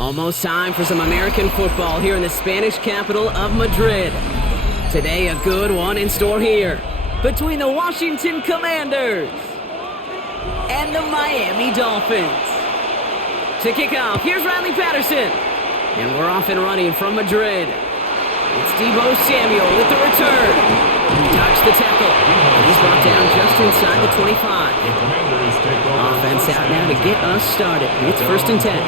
Almost time for some American football here in the Spanish capital of Madrid. Today, a good one in store here between the Washington Commanders and the Miami Dolphins. To kick off, here's Riley Patterson. And we're off and running from Madrid. It's Deebo Samuel with the return. He dodged the tackle. And he's brought down just inside the 25. Offense out now to get us started. It's 1st and 10.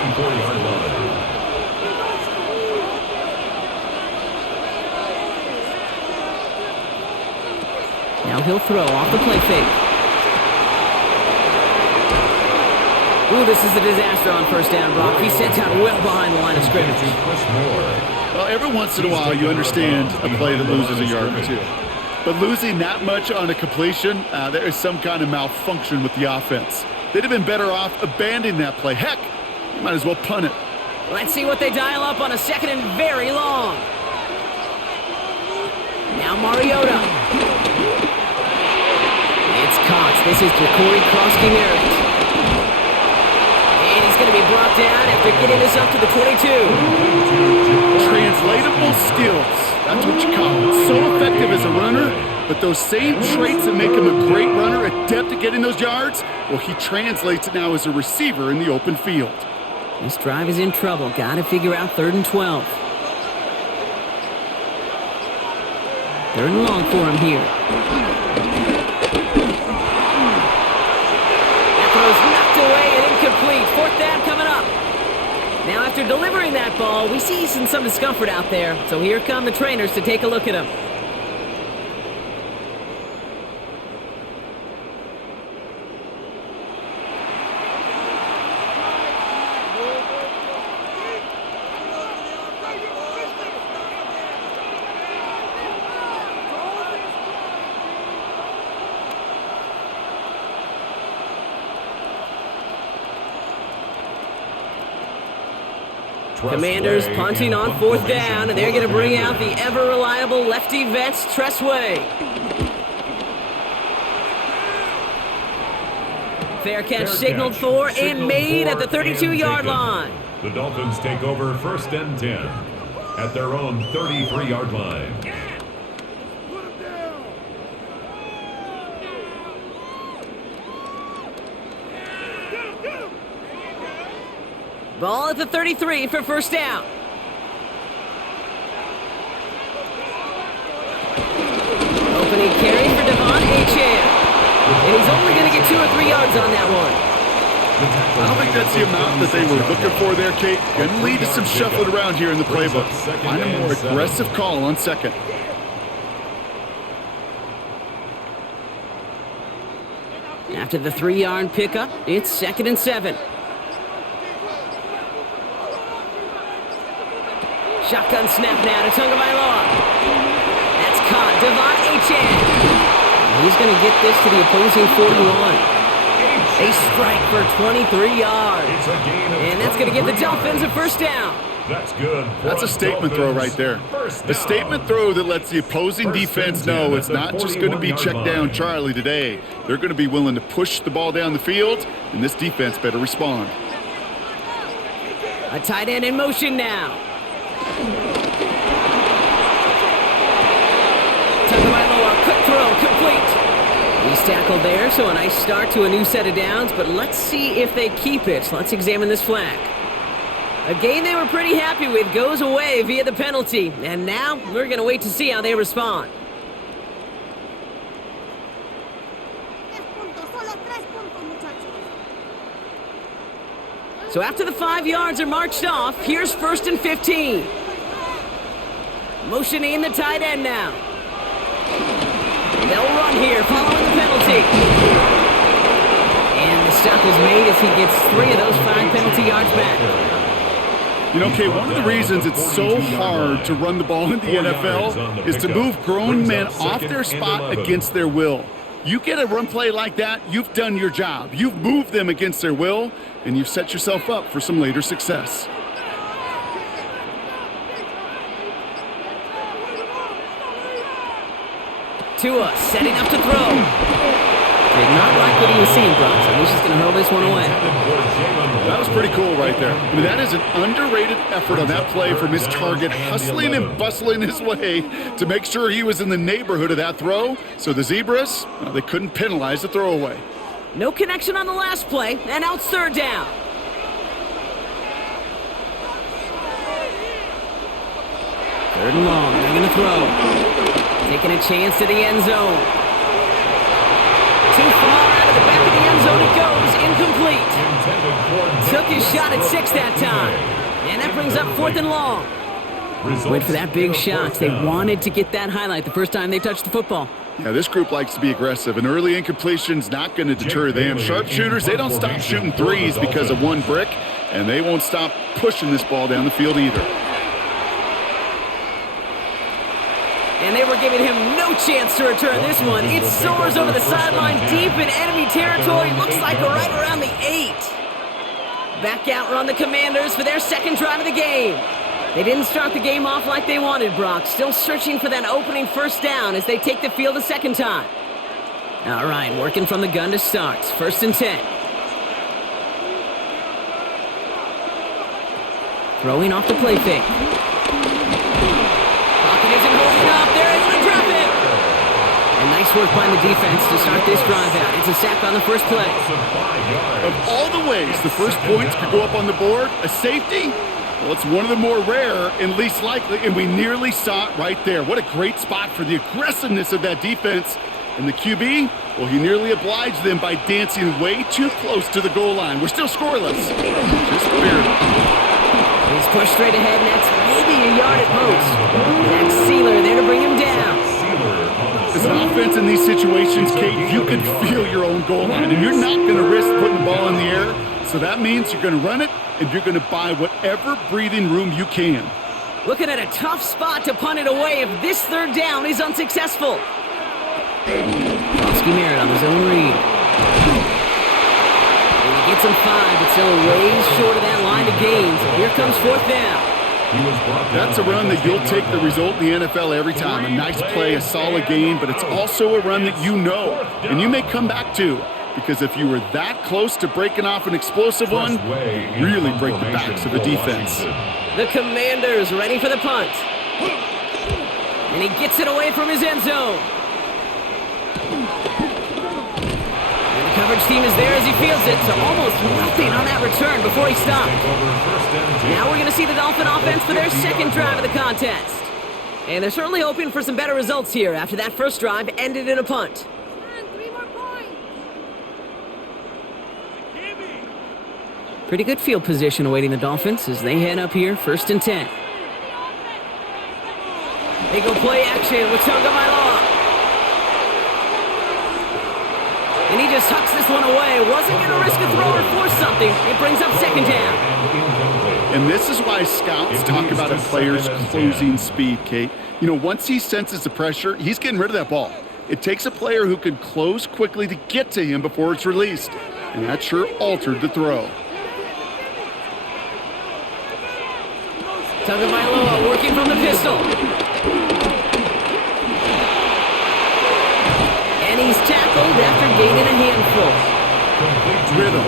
Now he'll throw off the play fake. Ooh, this is a disaster on 1st down, Brock. He sent out well behind the line of scrimmage. Well, every once in a while you understand a play that loses a yard or two. But losing that much on a completion, there is some kind of malfunction with the offense. They'd have been better off abandoning that play. Heck, you might as well punt it. Let's see what they dial up on a 2nd and very long. Now Mariota. It's caught. This is Jacory Krosky-Merritt. And he's going to be brought down after getting this up to the 22. Translatable skills. That's what you call it. So effective as a runner, but those same traits that make him a great runner, adept at getting those yards, well, he translates it now as a receiver in the open field. This drive is in trouble. Got to figure out 3rd and 12. 3rd and long for him here. That throw's knocked away and incomplete. 4th down coming up. Now, after delivering that ball, we see some discomfort out there. So here come the trainers to take a look at him. Commanders punting on 4th down, and they're going to bring out the ever-reliable lefty vets, Tressway. Fair catch signaled for and made at the 32-yard line. The Dolphins take over 1st and 10 at their own 33-yard line. Ball at the 33 for 1st down. Opening carry for Devon Achane. And he's only going to get 2 or 3 yards on that one. I don't think that's the amount that they were looking for there, Kate. Going to lead to some shuffling around here in the playbook. Find a more aggressive call on 2nd. After the 3-yard pickup, it's 2nd and 7. Shotgun snap now to Tagovailoa. That's caught. Devon Achane. He's going to get this to the opposing 41. A strike for 23 yards. And that's going to give the Dolphins a 1st down. That's good. That's a statement throw right there. A statement throw that lets the opposing defense know it's not just going to be check down Charlie today. They're going to be willing to push the ball down the field, and this defense better respond. A tight end in motion now. Tagovailoa, quick throw, complete. He's tackled there, so a nice start to a new set of downs, but let's see if they keep it. Let's examine this flag. A game they were pretty happy with goes away via the penalty, and now we're going to wait to see how they respond. So after the 5 yards are marched off, here's 1st and 15. Motioning the tight end now. They'll run here following the penalty. And the stop is made as he gets 3 of those 5 penalty yards back. You know, Kay, one of the reasons it's so hard to run the ball in the NFL is to move grown men off their spot against their will. You get a run play like that, you've done your job. You've moved them against their will, and you've set yourself up for some later success. Tua setting up to throw. did not like what he was seeing, Brock, so he's just going to hurl this one away. That was pretty cool right there. I mean, that is an underrated effort on that play from his target, hustling and bustling his way to make sure he was in the neighborhood of that throw. So the Zebras, well, they couldn't penalize the throwaway. No connection on the last play, and now it's third down. Third and long, they're going to throw. Taking a chance to the end zone. Too far out of the back of the end zone it goes, incomplete. Took his shot at 6 that time. And that brings up 4th and long. Went for that big shot. They wanted to get that highlight the first time they touched the football. Yeah, this group likes to be aggressive. An early incompletion's not going to deter them. Sharpshooters, they don't stop shooting threes because of one brick, and they won't stop pushing this ball down the field either. And they were giving him no chance to return this one. It soars over the sideline deep in enemy territory. Looks like right around the 8. Back out run the Commanders for their second drive of the game. They didn't start the game off like they wanted, Brock. Still searching for that opening first down as they take the field a second time. All right, working from the gun to start. 1st and 10. Throwing off the play fake. Pocket isn't holding up. They're able to drop it. And nice work by the defense to start this drive out. It's a sack on the first play. Of all the ways the first points could go up on the board, a safety? Well, it's one of the more rare and least likely, and we nearly saw it right there. What a great spot for the aggressiveness of that defense. And the QB, well, he nearly obliged them by dancing way too close to the goal line. We're still scoreless. Just weird. He's pushed straight ahead, and that's maybe a yard at most. That's Sealer there to bring him down. As an offense in these situations, Kate, you can feel your own goal line, and you're not going to risk putting the ball in the air. So that means you're going to run it, and you're going to buy whatever breathing room you can. Looking at a tough spot to punt it away if this third down is unsuccessful. Oski Merritt on his own read. And he gets him 5, but still a ways short of that line of gains. Here comes 4th down. That's a run that you'll take the result in the NFL every time. A nice play, a solid game, but it's also a run that you know, and you may come back to. Because if you were that close to breaking off an explosive one, you really break the backs of the defense. The Commanders ready for the punt. And he gets it away from his end zone. And the coverage team is there as he fields it, so almost nothing on that return before he stopped. Now we're going to see the Dolphin offense for their second drive of the contest. And they're certainly hoping for some better results here after that first drive ended in a punt. Pretty good field position awaiting the Dolphins as they head up here, 1st and 10. They go play action with Tagovailoa. And he just hucks this one away. Wasn't going to risk a throw or force something. It brings up 2nd down. And this is why scouts talk about a player's closing speed, Kate. You know, once he senses the pressure, he's getting rid of that ball. It takes a player who can close quickly to get to him before it's released. And that sure altered the throw. Tagovailoa working from the pistol. And he's tackled after gaining a handful. Rhythm.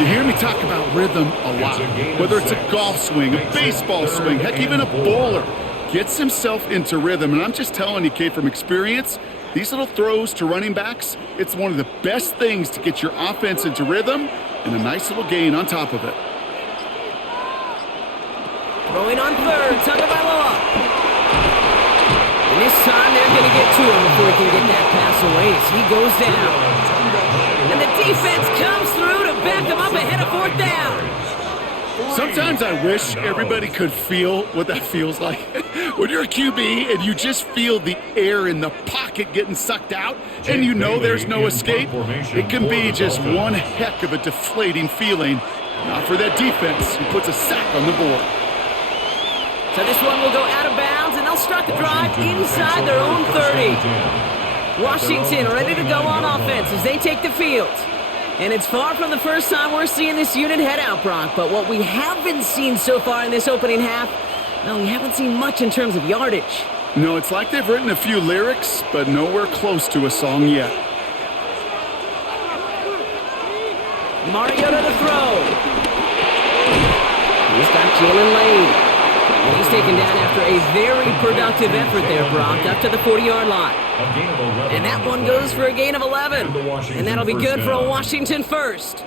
You hear me talk about rhythm a lot. Whether it's a golf swing, a baseball swing, heck, even a bowler gets himself into rhythm. And I'm just telling you, Kate, from experience, these little throws to running backs, it's one of the best things to get your offense into rhythm and a nice little gain on top of it. Throwing on 3rd, Tagovailoa. And this time they're going to get to him before he can get that pass away as he goes down. And the defense comes through to back him up ahead of 4th down. Sometimes I wish everybody could feel what that feels like. When you're a QB and you just feel the air in the pocket getting sucked out and you know there's no escape, it can be just one heck of a deflating feeling. Not for that defense who puts a sack on the board. So this one will go out of bounds, and they'll start the drive inside their own 30. Washington ready to go on offense as they take the field. And it's far from the first time we're seeing this unit head out, Brock. But what we haven't seen so far in this opening half, well, we haven't seen much in terms of yardage. No, it's like they've written a few lyrics, but nowhere close to a song yet. Mariota to throw. He's got Jalen Lane. And he's taken down after a very productive effort there, Brock, up to the 40-yard line. And that one goes for a gain of 11. And that'll be good for a Washington first.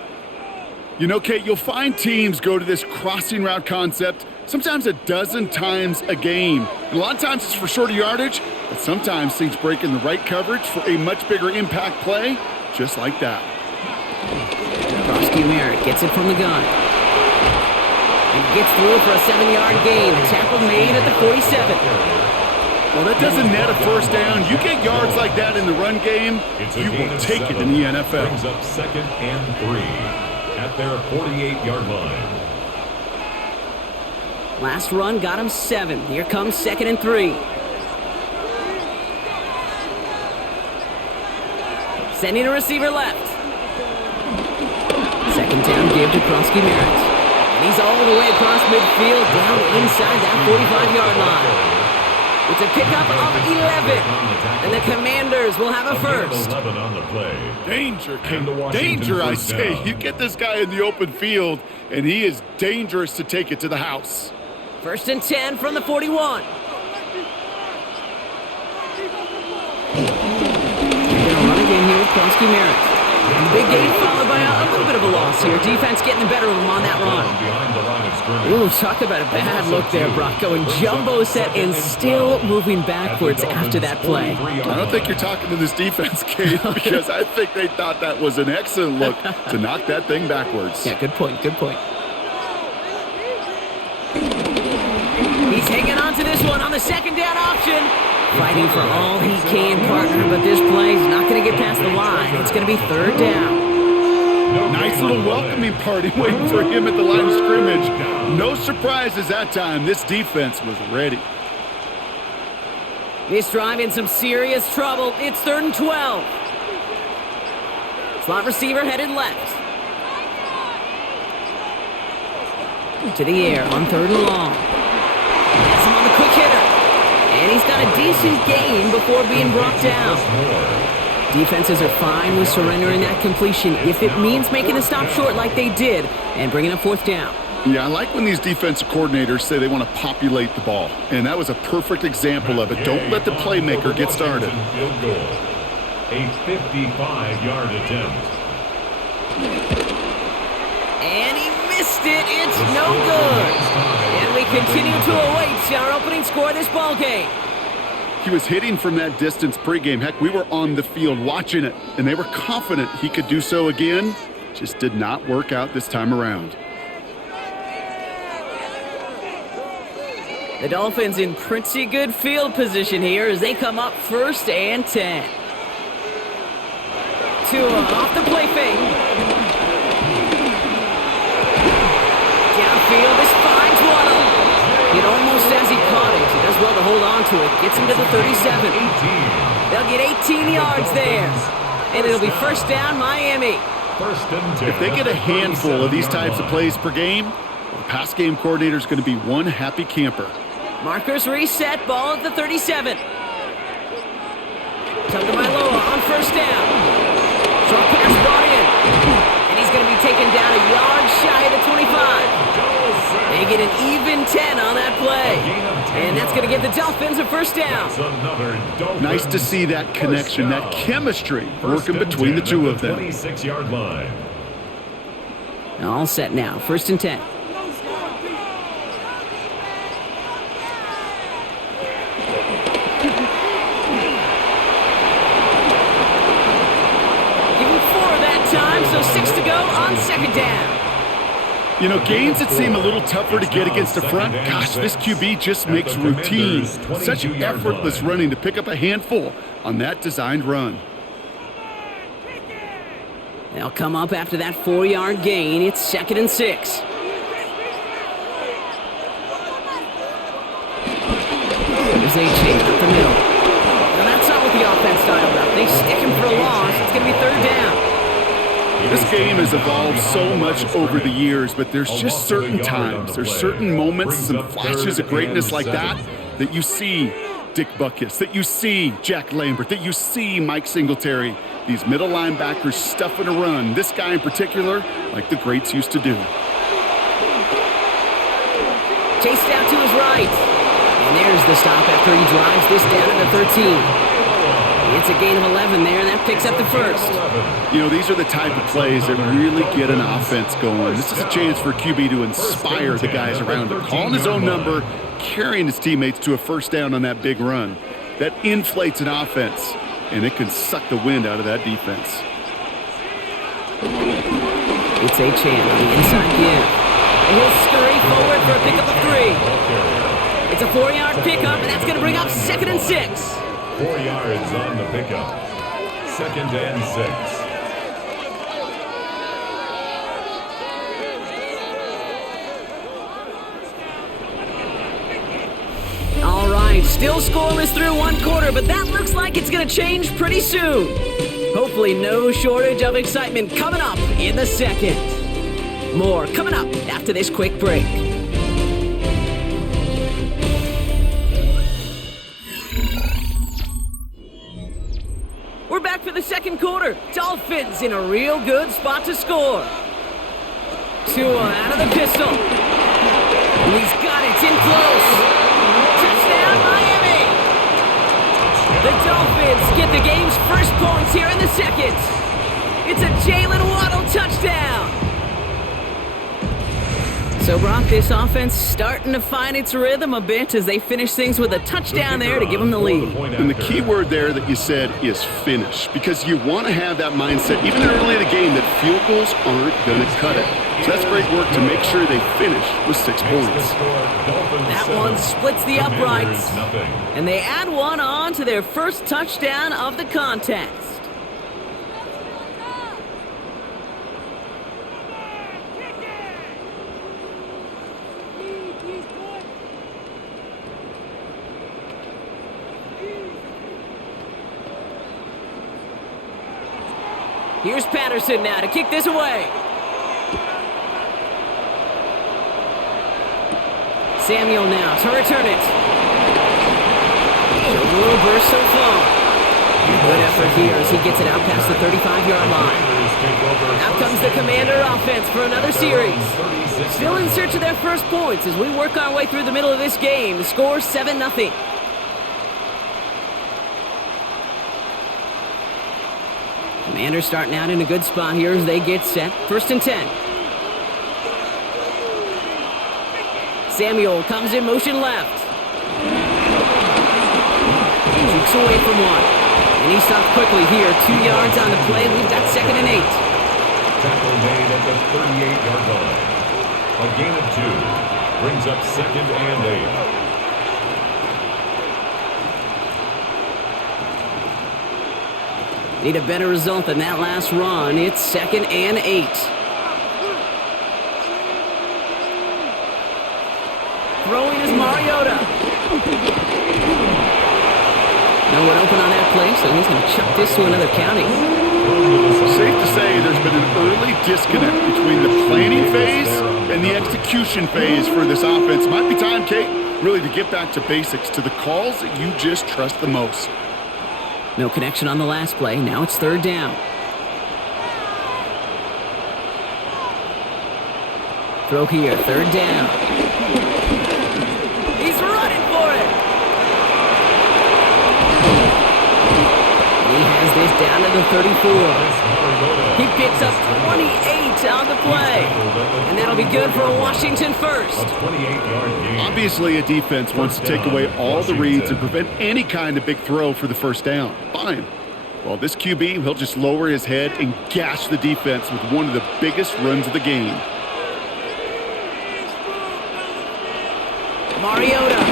You know, Kate, you'll find teams go to this crossing route concept sometimes a dozen times a game. A lot of times it's for shorter yardage, but sometimes things break in the right coverage for a much bigger impact play, just like that. Krosky Merritt gets it from the gun. And gets through for a 7-yard gain. A tackle made at the 47. Well, that doesn't net a first down. You get yards like that in the run game, you will take it in the NFL. Brings up 2nd and 3 at their 48-yard line. Last run got him 7. Here comes 2nd and 3. Sending a receiver left. 2nd down give to Krosky Merritt. And he's all the way across midfield, down inside that 45-yard line. It's a pickup of 11. And the Commanders will have a first. 11 on the play. Danger, King. Danger, I say. Down. You get this guy in the open field, and he is dangerous to take it to the house. 1st and 10 from the 41. They're going to run again here with Krosky Merritt. And the big gain followed by a little bit of a loss here. Defense getting the better of them on that run. Ooh, talk about a bad look there, Brock. Going jumbo set and still moving backwards after that play. I don't think you're talking to this defense, Kate, because I think they thought that was an excellent look to knock that thing backwards. Yeah, good point, good point. He's hanging on to this one on the 2nd down option. Fighting for all he can, partner, but this play is not going to get past the line. It's going to be 3rd down. Nice little welcoming party waiting for him at the line of scrimmage. No surprises that time. This defense was ready. This drive in some serious trouble. It's 3rd and 12. Slot receiver headed left. To the air on 3rd and long. Has him on the quick hitter. And he's got a decent gain before being brought down. Defenses are fine with surrendering that completion if it means making a stop short like they did and bringing a 4th down. Yeah, I like when these defensive coordinators say they want to populate the ball. And that was a perfect example of it. Don't let the playmaker get started. Field goal. A 55-yard attempt. And he missed it. It's no good. And we continue to await our opening score of this ball game. He was hitting from that distance pregame. Heck, we were on the field watching it, and they were confident he could do so again. Just did not work out this time around. The Dolphins in pretty good field position here as they come up 1st and 10. Tua off the play fake. Downfield, this finds Waddle. It almost as he caught it. He does well to hold on to it. Gets him to the 37. They'll get 18 yards there. And it'll be 1st down, Miami. 1st and 10. If they get a handful of these types of plays per game, the pass game coordinator is going to be one happy camper. Markers reset, ball at the 37. Tagovailoa on 1st down. Short pass brought in. And he's going to be taken down a yard shy of the 25. They get an even 10 on that play. And that's going to give the Dolphins a 1st down. Nice to see that connection, that chemistry working between the two of them. 26-yard line. All set now, 1st and 10. Give him 4 that time, so 6 to go on 2nd down. You know, gains that seem a little tougher to get against the front, gosh, this QB just makes routine. Such effortless running to pick up a handful on that designed run. They'll come up after that 4-yard gain. It's 2nd and 6. There's A-Chain up the middle. Now that's not what the offense styled up. They stick him for a loss. It's going to be 3rd down. This game has evolved so much over the years, but there's just certain times, there's certain moments, some flashes of greatness like that you see Dick Butkus, that you see Jack Lambert, that you see Mike Singletary. These middle linebackers stuffing a run. This guy in particular, like the greats used to do. Chased out to his right. And there's the stop after he drives this down to the 13. It's a gain of 11 there, and that picks up the first. You know, these are the type of plays that really get an offense going. This is a chance for QB to inspire the guys around him. Calling his own number, carrying his teammates to a first down on that big run. That inflates an offense, and it can suck the wind out of that defense. It's a chance on the inside give. And he'll scurry forward for a pickup of 3. It's a 4-yard pickup, and that's going to bring up 2nd and 6. 4 yards on the pickup. 2nd and 6. All right, still scoreless through 1 quarter, but that looks like it's going to change pretty soon. Hopefully no shortage of excitement coming up in the second. More coming up after this quick break. We're back for the second quarter. Dolphins in a real good spot to score. Tua out of the pistol. He's got it in close. Touchdown, Miami! The Dolphins get the game's first points here in the second. It's a Jalen Waddle touchdown. So, Brock, this offense starting to find its rhythm a bit as they finish things with a touchdown there to give them the lead. And the key word there that you said is finish, because you want to have that mindset, even early in the game, that field goals aren't going to cut it. So that's great work to make sure they finish with 6 points. That one splits the uprights, and they add one on to their first touchdown of the contest. Here's Patterson now to kick this away. Samuel now to return it. A little burst so far. Good effort here as he gets it out past the 35-yard line. Out comes the Commander offense for another series. Still in search of their first points as we work our way through the middle of this game. The score 7-0. Commanders starting out in a good spot here as they get set. 1st and 10. Samuel comes in motion left. Jukes away from one. And he stopped quickly here. 2 yards on the play. We've got 2nd and 8. Tackle made at the 38-yard line. A gain of 2 brings up 2nd and 8. Need a better result than that last run. It's 2nd and 8. Throwing is Mariota. No one open on that play, so he's going to chuck this to another county. Safe to say there's been an early disconnect between the planning phase and the execution phase for this offense. Might be time, Kate, really to get back to basics, to the calls that you just trust the most. No connection on the last play. Now it's 3rd down. Throw here, 3rd down. He's running for it. He has this down to the 34. He picks up 28 on the play. And that'll be good for a Washington first. Obviously, a defense wants to take away all the reads and prevent any kind of big throw for the first down. Fine. Well, this QB, he'll just lower his head and gash the defense with one of the biggest runs of the game. Mariota.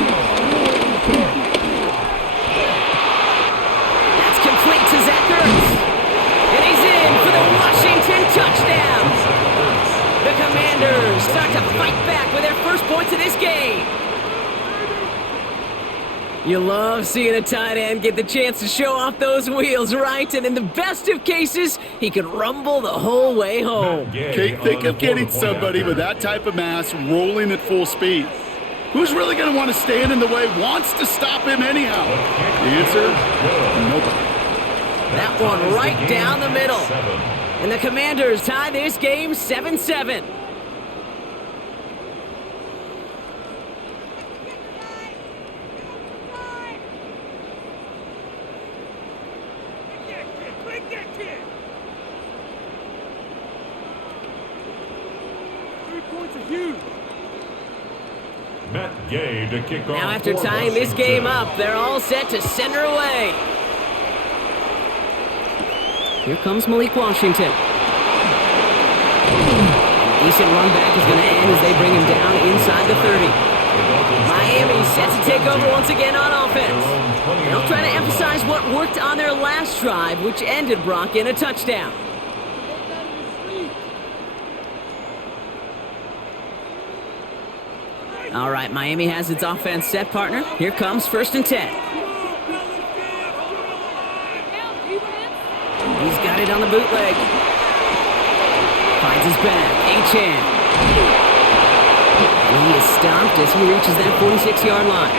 That's complete to Zach Ertz. And he's in for the Washington touchdown. The Commanders start to fight back with their first points of this game. You love seeing a tight end get the chance to show off those wheels, right? And in the best of cases, he could rumble the whole way home. Kate, think of getting somebody with that type of mass rolling at full speed. Who's really going to want to stand in the way, wants to stop him anyhow? The answer, nobody. That one right down the middle. And the Commanders tie this game 7-7. To kick off. Now after tying this game up, they're all set to send her away. Here comes Malik Washington. A decent run back is going to end as they bring him down inside the 30. Miami set to take over once again on offense. They'll try to emphasize what worked on their last drive, which ended, Brock, in a touchdown. All right, Miami has its offense set, partner. Here comes 1st and 10. He's got it on the bootleg. Finds his back. Achane. And he is stopped as he reaches that 46-yard line.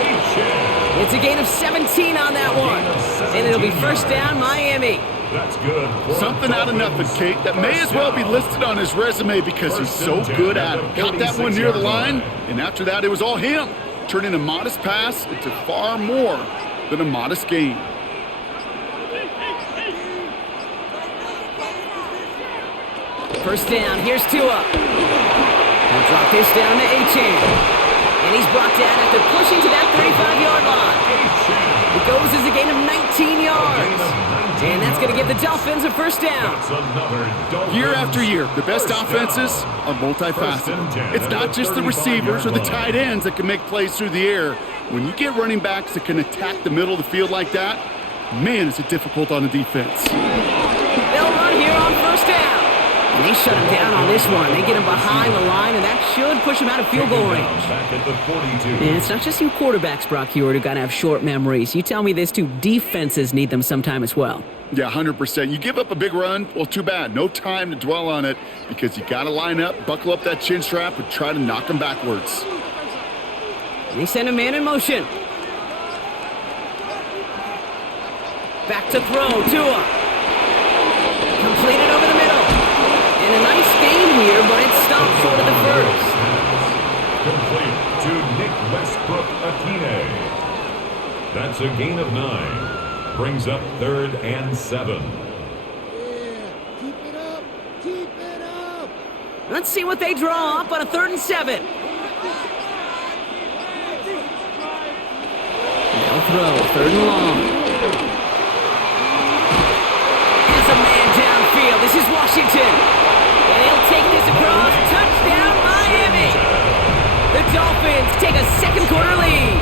It's a gain of 17 on that one. And it'll be 1st down, Miami. That's good. Something out of nothing, Kate. That may as well be listed on his resume because he's so good at it. Got that one near the line, and after that, it was all him, turning a modest pass into far more than a modest gain. First down, here's Tua. He'll drop this down to Achane. And he's brought down after pushing to that 35-yard line. It goes as a gain of 19 yards. And that's going to give the Dolphins a 1st down. Year after year, the best offenses are multifaceted. It's not just the receivers or the tight ends that can make plays through the air. When you get running backs that can attack the middle of the field like that, man, is it difficult on the defense. They'll run here on 1st down. And they shut him down on this one. They get him behind the line, and that should push him out of field goal range. And it's not just you quarterbacks, Brock Hewitt, who got to have short memories. You tell me this too, defenses need them sometime as well. Yeah, 100%. You give up a big run, well, too bad. No time to dwell on it because you got to line up, buckle up that chin strap, and try to knock him backwards. They send a man in motion. Back to throw, Tua. Completed over the middle. And a nice gain here, but it stopped short of the 1st. Complete to Nick Westbrook-Akine. That's a gain of 9. Brings up 3rd and 7. Yeah, keep it up, keep it up. Let's see what they draw up on a 3rd and 7. They'll throw, 3rd and long. Has a man downfield. This is Washington. And he'll take this across. Touchdown, Miami. The Dolphins take a 2nd quarter lead.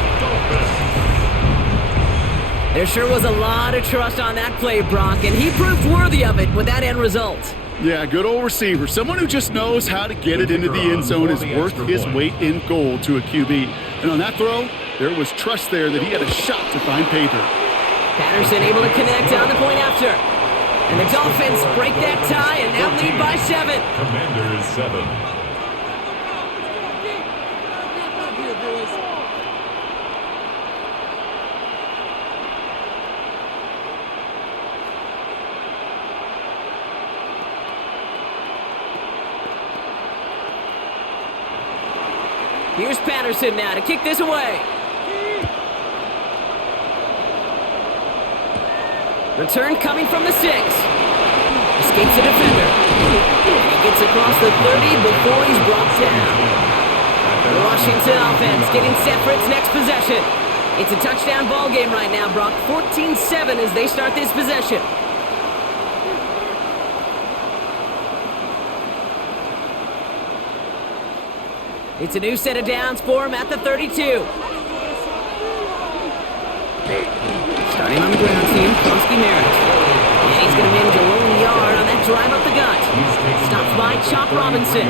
There sure was a lot of trust on that play, Brock, and he proved worthy of it with that end result. Yeah, good old receiver. Someone who just knows how to get it into the end zone is worth his weight in gold to a QB. And on that throw, there was trust there that he had a shot to find pay dirt. Patterson able to connect on the point after. And the Dolphins break that tie and now lead by 7. Commanders 7. Here's Patterson now to kick this away. Return coming from the 6. Escapes the defender. And he gets across the 30 before he's brought down. The Washington offense getting set for its next possession. It's a touchdown ball game right now, Brock. 14-7 as they start this possession. It's a new set of downs for him at the 32. Starting on the ground team, Kronsky Merritt. And he's going to manage a lone yard on that drive up the gut. Stopped by Chop Robinson.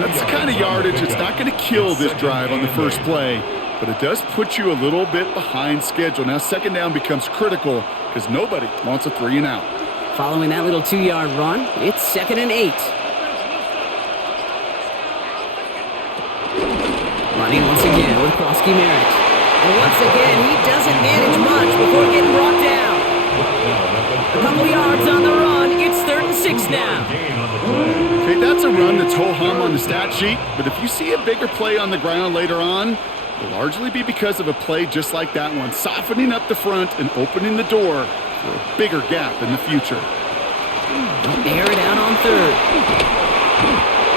That's the kind of yardage that's not going to kill this drive on the first play, but it does put you a little bit behind schedule. Now 2nd down becomes critical because nobody wants a 3 and out. Following that little 2-yard run, it's 2nd and 8. Running once again with Krosky Merritt. And once again, he doesn't manage much before getting brought down. A couple yards on the run. It's 3rd and 6 now. Okay, that's a run that's ho-hum on the stat sheet, but if you see a bigger play on the ground later on, it'll largely be because of a play just like that one, softening up the front and opening the door for a bigger gap in the future. They'll air it out on 3rd.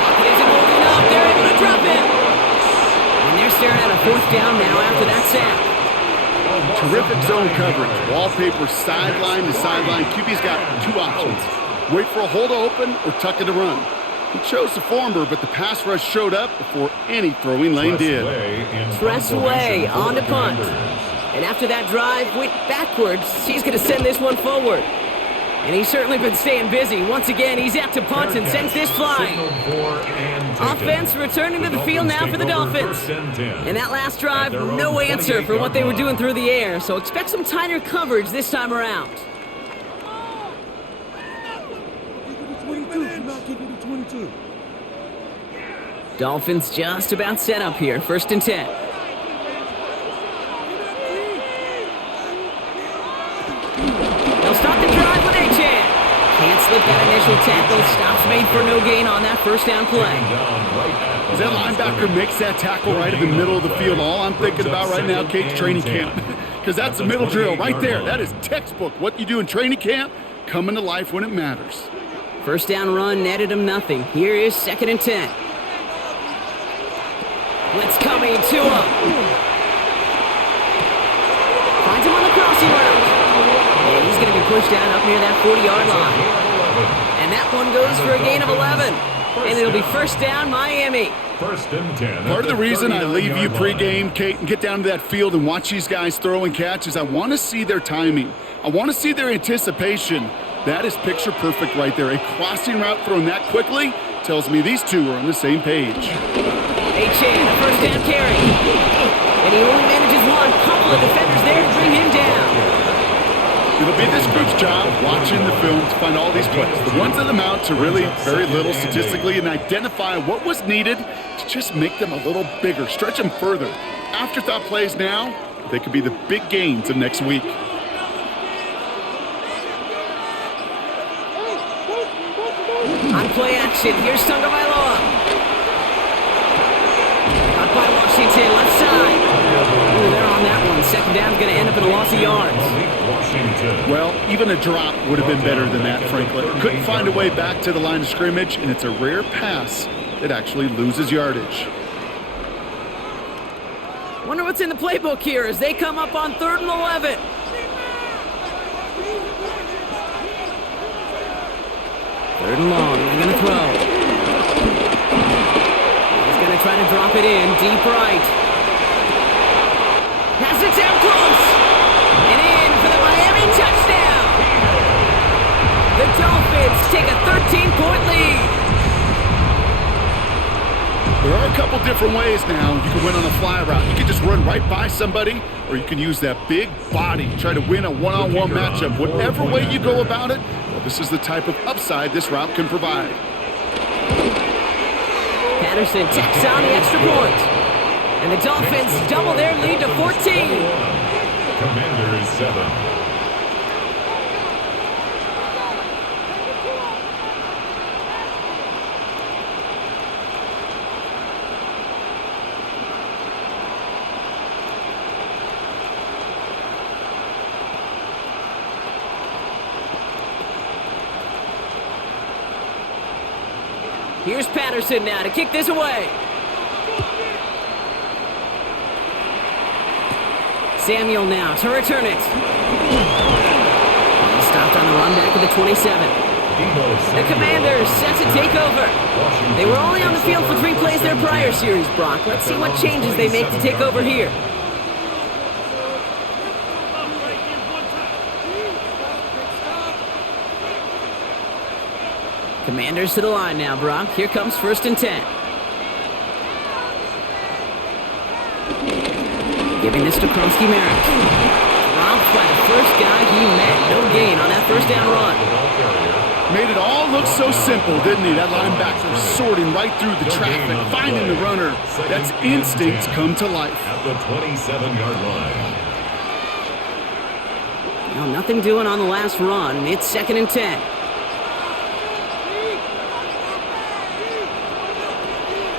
Pocket isn't holding up. They're able to drop it. And they're staring at a 4th down now after that sack. Terrific zone coverage. Wallpaper sideline to sideline. QB's got 2 options. Wait for a hole to open or tuck it to run. He chose the former, but the pass rush showed up before any throwing lane did. Press away on to punt. And after that drive went backwards, he's going to send this one forward. And he's certainly been staying busy. Once again, he's out to punt and sends this flying. Offense returning to the field now for the Dolphins. And that last drive, no answer for what they were doing through the air. So expect some tighter coverage this time around. Dolphins just about set up here. 1st and 10. They'll start the drive with Achan. Can't slip that initial tackle. Stops made for no gain on that 1st down play. As that linebacker makes that tackle right in the middle of the field, all I'm thinking about right now, Kate's training camp. Because that's the middle drill right there. That is textbook. What you do in training camp, coming to life when it matters. 1st down run netted him nothing. Here is 2nd and 10. Blitz coming to him. Finds him on the crossing route. And he's going to be pushed down up near that 40-yard line. And that one goes for a gain of 11. And it'll be 1st down, Miami. 1st and 10. Part of the reason I leave you pregame, Kate, and get down to that field and watch these guys throw and catch is I want to see their timing. I want to see their anticipation. That is picture perfect right there. A crossing route thrown that quickly tells me these two are on the same page. Achan, a 1st down carry. And he only manages one. Couple of defenders there to bring him down. It'll be this group's job watching the film to find all these plays. The ones that amount to really very little statistically and identify what was needed to just make them a little bigger, stretch them further. Afterthought plays now, they could be the big gains of next week. On play action, here's Tagovailoa. Caught by Washington, left side. Ooh, they're on that one. 2nd down's going to end up in a loss of yards. Well, even a drop would have been better than that, frankly. Couldn't find a way back to the line of scrimmage, and it's a rare pass that actually loses yardage. Wonder what's in the playbook here as they come up on 3rd and 11. Third and long, they're going to throw. He's going to try to drop it in, deep right. Has it down close. And in for the Miami touchdown. The Dolphins take a 13-point lead. There are a couple different ways now you can win on a fly route. You can just run right by somebody, or you can use that big body, try to win a one-on-one matchup. Whatever way you go about it, well, this is the type of upside this route can provide. Patterson tacks on the extra point. And the Dolphins double their lead to 14. Commanders 7. Here's Patterson now to kick this away. Samuel now to return it. He stopped on the run back at the 27. The Commanders set to take over. They were only on the field for 3 plays their prior series, Brock. Let's see what changes they make to take over here. Commanders to the line now, Brock. Here comes 1st and 10. Giving this to Krosky Merritt. Dropped by the first guy he met. No gain on that 1st down run. Made it all look so simple, didn't he? That linebacker sorting right through the traffic, finding the runner. That's instincts come to life. At the 27-yard line. Well, nothing doing on the last run. It's 2nd and 10.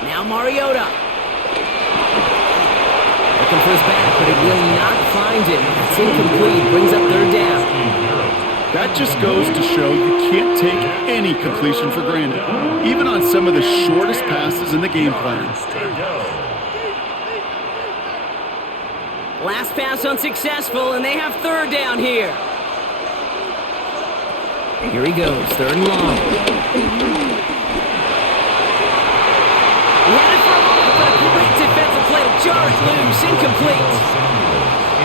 Now Mariota. Looking for his back, but it will not find him. It's incomplete. Brings up 3rd down. That just goes to show you can't take any completion for granted, even on some of the shortest passes in the game plan. Last pass unsuccessful, and they have 3rd down here. Here he goes, 3rd and long. He had it for a moment, but a great defensive play to jar it loose, incomplete.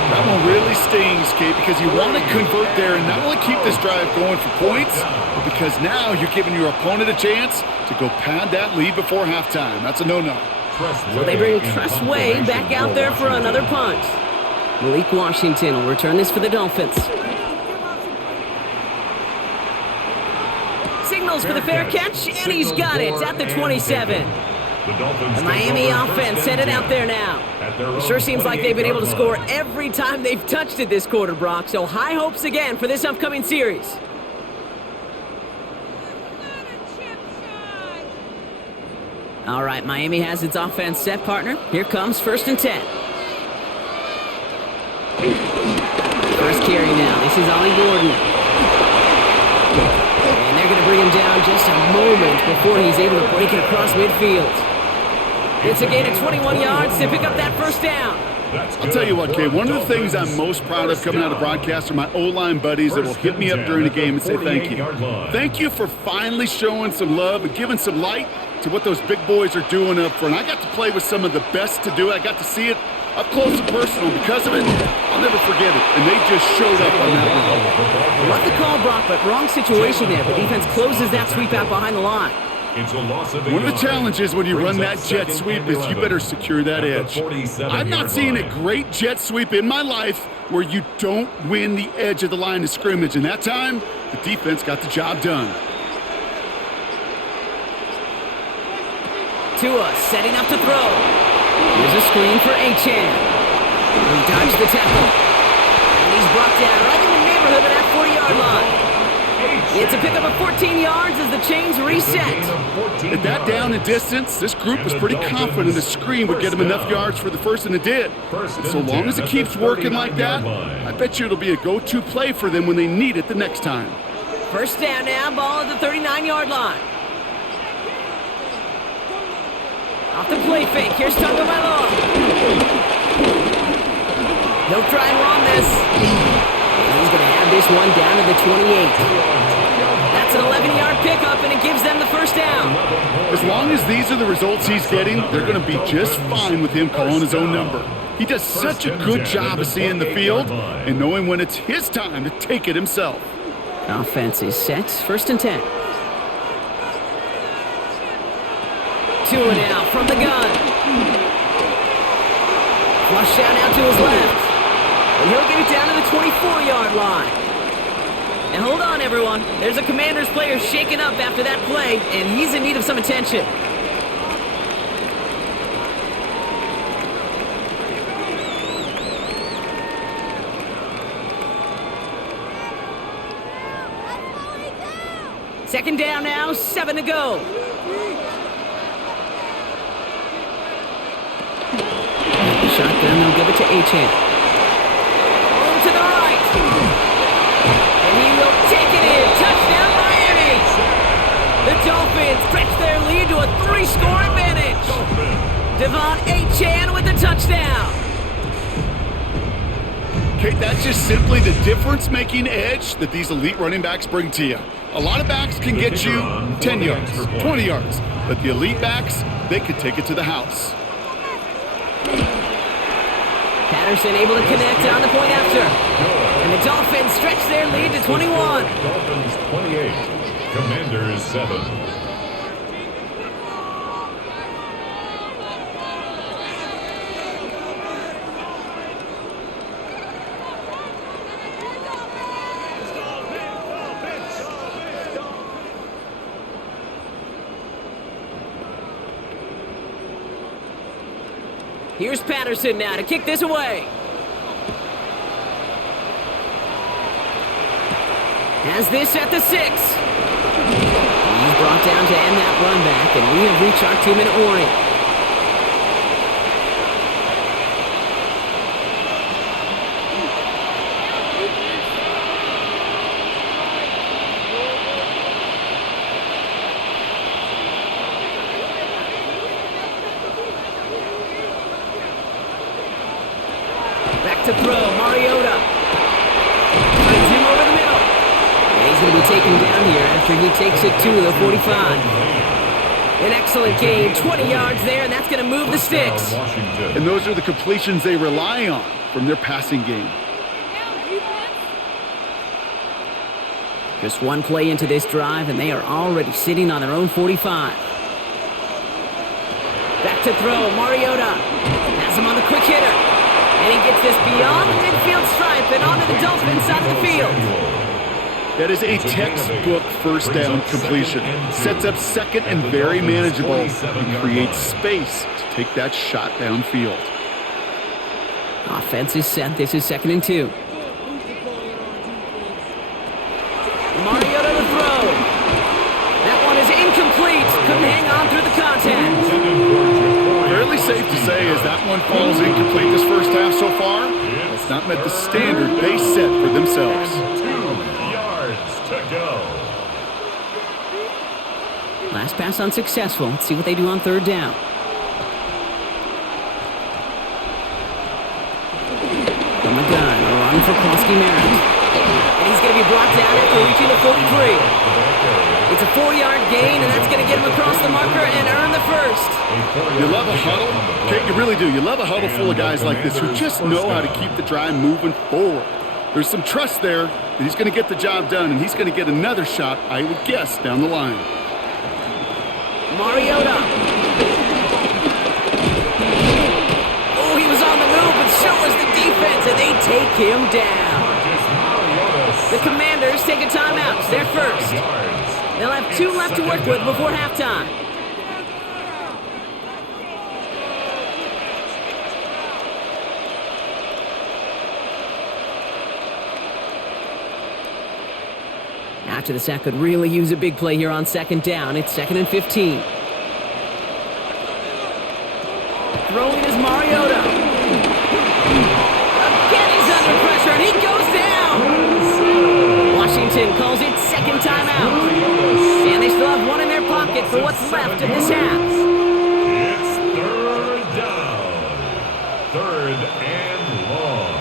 That one really stings, Kate, because you want to convert there and not only keep this drive going for points, but because now you're giving your opponent a chance to go pad that lead before halftime. That's a no-no. So they bring Tressway back out there for another punt. Malik Washington will return this for the Dolphins. Signals for the fair catch, and he's got it at the 27. The Miami offense headed out there now. It sure seems like they've been able to score every time they've touched it this quarter, Brock. So high hopes again for this upcoming series. All right, Miami has its offense set, partner. Here comes 1st and 10. First carry now. This is Ollie Gordon. And they're going to bring him down just a moment before he's able to break it across midfield. It's a gain of 21 yards to pick up that 1st down. I'll tell you what, Kate, one of the things I'm most proud of coming out of broadcast are my O-line buddies that will hit me up during the game and say thank you. Thank you for finally showing some love and giving some light to what those big boys are doing up front. I got to play with some of the best to do it. I got to see it up close and personal. Because of it, I'll never forget it. And they just showed up on that one. Love the call, Brock, but wrong situation there. The defense closes that sweep out behind the line. It's a loss of One of the challenges when you run that jet sweep is you better secure that edge. I've not seen a great jet sweep in my life where you don't win the edge of the line of scrimmage. And that time, the defense got the job done. Tua setting up to throw. Here's a screen for Achane. He dodged the tackle. And he's brought down right in the neighborhood of that 40-yard line. It's a pickup of 14 yards as the chains reset. At that down and distance, this group was pretty confident the screen would get them enough yards for the first, and it did. And so long as it keeps working like that, I bet you it'll be a go-to play for them when they need it the next time. 1st down now, ball at the 39-yard line. Off the play fake, here's Tagovailoa. He'll try and run this. And he's going to have this one down to the 28. That's an 11-yard pickup, and it gives them the 1st down. As long as these are the results he's getting, they're going to be just fine with him calling his own number. He does such a good job of seeing the field and knowing when it's his time to take it himself. Offense is set, 1st and 10. Tua now from the gun. Flush out now to his left. And he'll get it down to the 24-yard line. And hold on, everyone. There's a Commanders player shaken up after that play, and he's in need of some attention. Second down now, 7 to go. Shotgun, they'll give it to Achane. On to the right. And he will take it in. Touchdown, Miami. The Dolphins stretch their lead to a 3-score advantage. Devon Achane with the touchdown. Kate, that's just simply the difference-making edge that these elite running backs bring to you. A lot of backs can get you 10 yards, 20 yards, but the elite backs, they can take it to the house. Patterson able to connect on the point after. And the Dolphins stretch their lead to 21. Dolphins 28, Commanders 7. Here's Patterson now to kick this away. Has this at the 6. He's brought down to end that run back, and we have reached our 2-minute warning. Back to throw, Mariota. Finds him over the middle. And he's going to be taken down here after he takes it to the 45. An excellent gain, 20 yards there, and that's going to move the sticks. And those are the completions they rely on from their passing game. Just one play into this drive, and they are already sitting on their own 45. Back to throw, Mariota. Has him on the quick hitter. And he gets this beyond the midfield stripe and onto the Dolphins side of the field. That is a textbook first down completion. Sets up second and very manageable and creates space to take that shot downfield. Offense is set. This is 2nd and 2. Mariota to throw. That one is incomplete. Couldn't hang on through the contact. Fairly safe to say as that one falls incomplete this first half so far, it's not met the standard they set for themselves. 2 yards to go. Last pass unsuccessful. Let's see what they do on 3rd down. From the gun, a run for Klosky-Merritt. And he's going to be brought down after reaching the 43. It's a 4-yard gain, and that's going to get him across the marker and earn the first. You love a huddle? Okay, you really do. You love a huddle full of guys like this who just know how to keep the drive moving forward. There's some trust there that he's going to get the job done, and he's going to get another shot, I would guess, down the line. Mariota. Oh, he was on the move, but so was the defense, and they take him down. The Commanders take a timeout. It's their first. They'll have 2 left to work with before halftime. After the sack could really use a big play here on 2nd down. It's 2nd and 15. Throwing is Mariota. Again, he's under pressure, and he goes down. Washington calls it 2nd timeout. And they still have one in their pocket for what's left of this half. It's 3rd down. 3rd and long.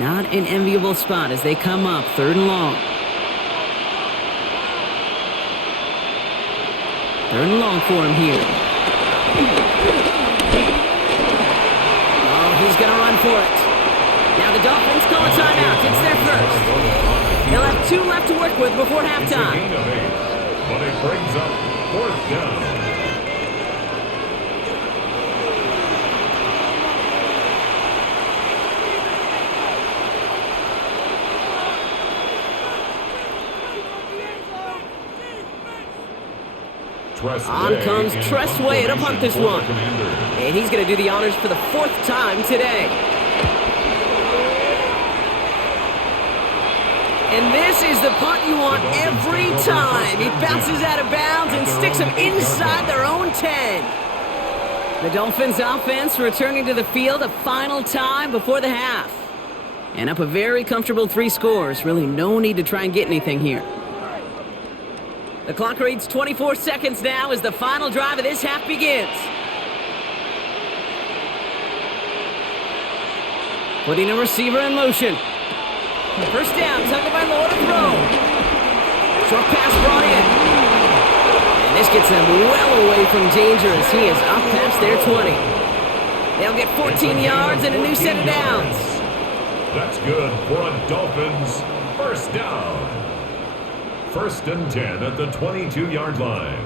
Not an enviable spot as they come up 3rd and long. 3rd and long for him here. Oh, he's going to run for it. Now the Dolphins call a timeout. It's their first. They'll have 2 left to work with before halftime. Gain of 8, but it brings up 4th down. On comes Tressway to punt this one. And he's going to do the honors for the 4th time today. And this is the punt you want every time. He bounces out of bounds and sticks him inside their own 10. The Dolphins offense returning to the field a final time before the half. And up a very comfortable 3 scores. Really no need to try and get anything here. The clock reads 24 seconds now as the final drive of this half begins. Putting a receiver in motion. First down, tugged by Lord to throw. Short pass brought in. And this gets them well away from danger as he is up past their 20. They'll get 14 yards and a new set of downs. That's good for a Dolphins first down. 1st and 10 at the 22-yard line.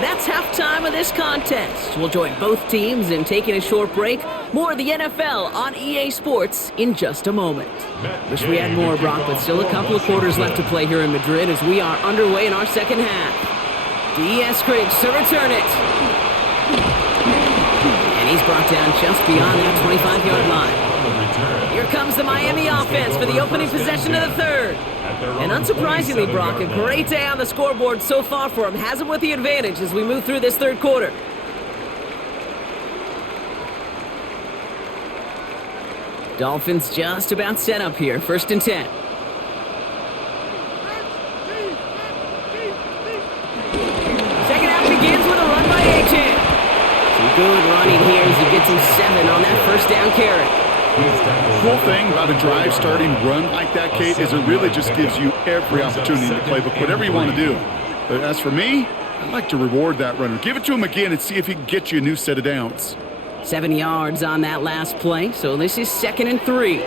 That's halftime of this contest. We'll join both teams in taking a short break. More of the NFL on EA Sports in just a moment. Wish we had more, Brock, but still a couple of quarters left to play here in Madrid as we are underway in our second half. D.S. Griggs to return it. And he's brought down just beyond that 25-yard line. Here comes the Miami offense for the opening possession of the third. And unsurprisingly, Brock, a great day on the scoreboard so far for him. Has him with the advantage as we move through this third quarter. Dolphins just about set up here. 1st and 10. Second half begins with a run by A-Chan. Some good running here as he gets him 7 on that first down carry. The cool thing about a drive starting run like that, Kate, is it really just gives you every opportunity to play whatever you want to do. But as for me, I'd like to reward that runner. Give it to him again and see if he can get you a new set of downs. 7 yards on that last play, so this is 2nd and 3.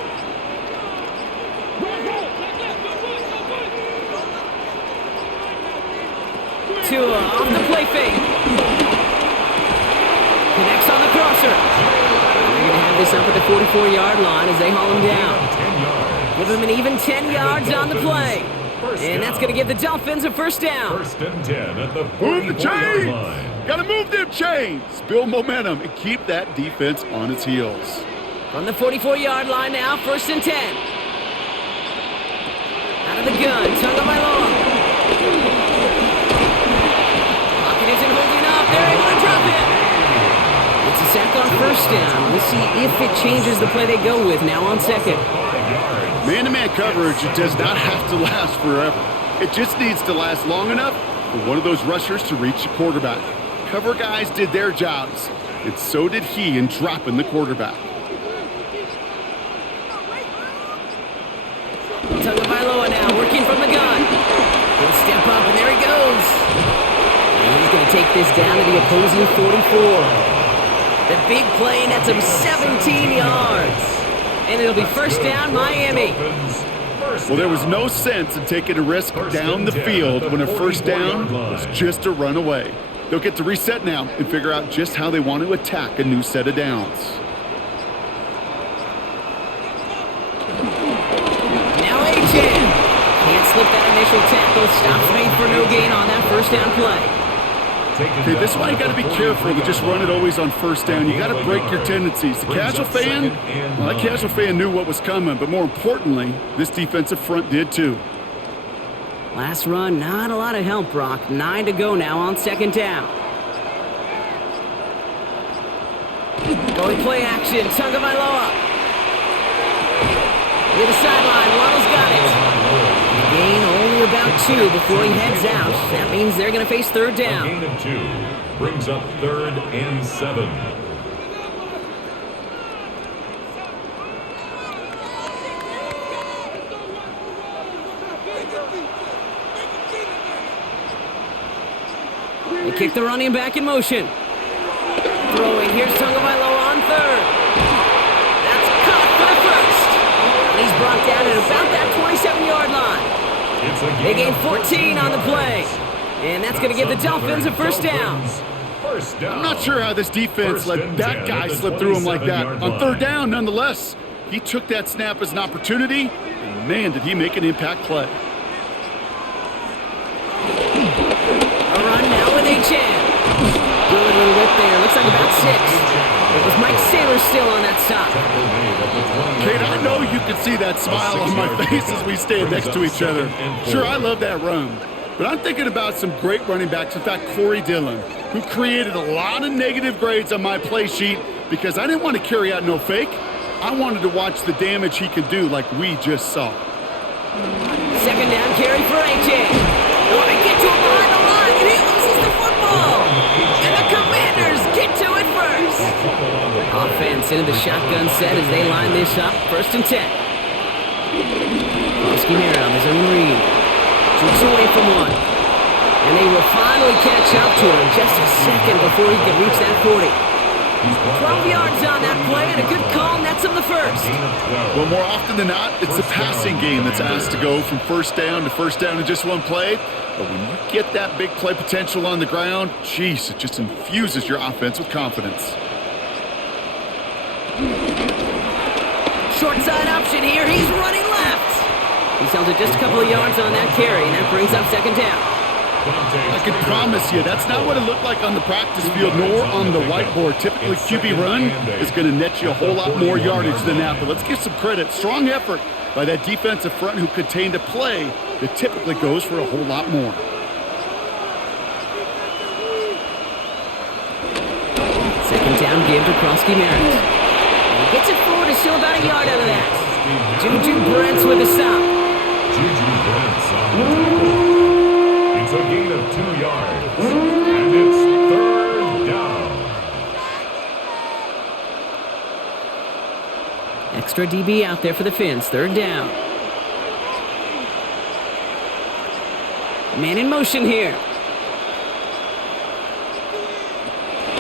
Tua off the play fake. Connects on the crosser. They're going to have this up at the 44-yard line as they haul him down. Give him an even 10 yards on the play. And that's going to give the Dolphins a 1st down. 1st and 10 at the Move the 44-yard chains! line. Gotta move them chains! Build momentum and keep that defense on its heels. From the 44-yard line now, 1st and 10. Out of the gun, Tagovailoa. Pocket isn't holding up. They're able to drop it. It's a sack on 1st down. We'll see if it changes the play they go with now on 2nd. Man-to-man coverage does not have to last forever. It just needs to last long enough for one of those rushers to reach the quarterback. Cover guys did their jobs, and so did he in dropping the quarterback. Tagovailoa now working from the gun. He'll step up, and there he goes. And he's going to take this down to the opposing 44. The big play nets him 17 yards. And it'll be 1st down, Miami. Well, there was no sense in taking a risk down the field when a 1st down was just a run away. They'll get to reset now and figure out just how they want to attack a new set of downs. Now A-Chan. Can't slip that initial tackle. Stops made for no gain on that 1st down play. Okay, this is why you got to be careful to just run it always on 1st down. You got to break your tendencies. The casual fan, well, that casual fan knew what was coming, but more importantly, this defensive front did too. Last run, not a lot of help, Brock. 9 to go now on 2nd down. Going play action, Tagovailoa. Near the sideline, Waddle's got it. Gain only about 2 before he heads out. That means they're going to face 3rd down. A gain of 2 brings up 3rd and 7. They kick the running back in motion. Throwing, here's Tagovailoa on 3rd. That's caught for the 1st. And he's brought down at about that 27-yard line. They gain 14 on the play. And that's going to give the Dolphins a 1st down. I'm not sure how this defense let that guy slip through him like that. On 3rd down, nonetheless, he took that snap as an opportunity, and man, did he make an impact play. A run now with A-Chan. Good little whip there. Looks like about 6. It was Mike Saylor still on that stop. Kate, I know you can see that smile on my face as we stand next to each other. Sure, I love that run. But I'm thinking about some great running backs. In fact, Corey Dillon, who created a lot of negative grades on my play sheet because I didn't want to carry out no fake. I wanted to watch the damage he could do like we just saw. 2nd down carry for A-Chan. They want to get to him behind the line, and he loses the football. And the Commanders get to it first. Offense into the shotgun set as they line this up. 1st and 10. Bosky here on his own read. Shoots away from 1. And they will finally catch up to him just a second before he can reach that 40. 12 yards on that play, and a good call nets him the 1st. Well, more often than not, it's the passing game that's asked to go from 1st down to 1st down in just one play. But when you get that big play potential on the ground, geez, it just infuses your offense with confidence. Short side option here. He's running left. He sells it just a couple of yards on that carry, and that brings up second down. I can promise you, that's not what it looked like on the practice field nor on the whiteboard. Typically, QB run is going to net you a whole lot more yardage than that. But let's give some credit. Strong effort by that defensive front who contained a play that typically goes for a whole lot more. Second down give to Krosky Merritt. He gets it forward, is still about a yard out of that. Juju Brents with a stop. Juju Brents on the tackle. It's a gain of 2 yards, and it's third down. Extra DB out there for the Finns. Third down. Man in motion here.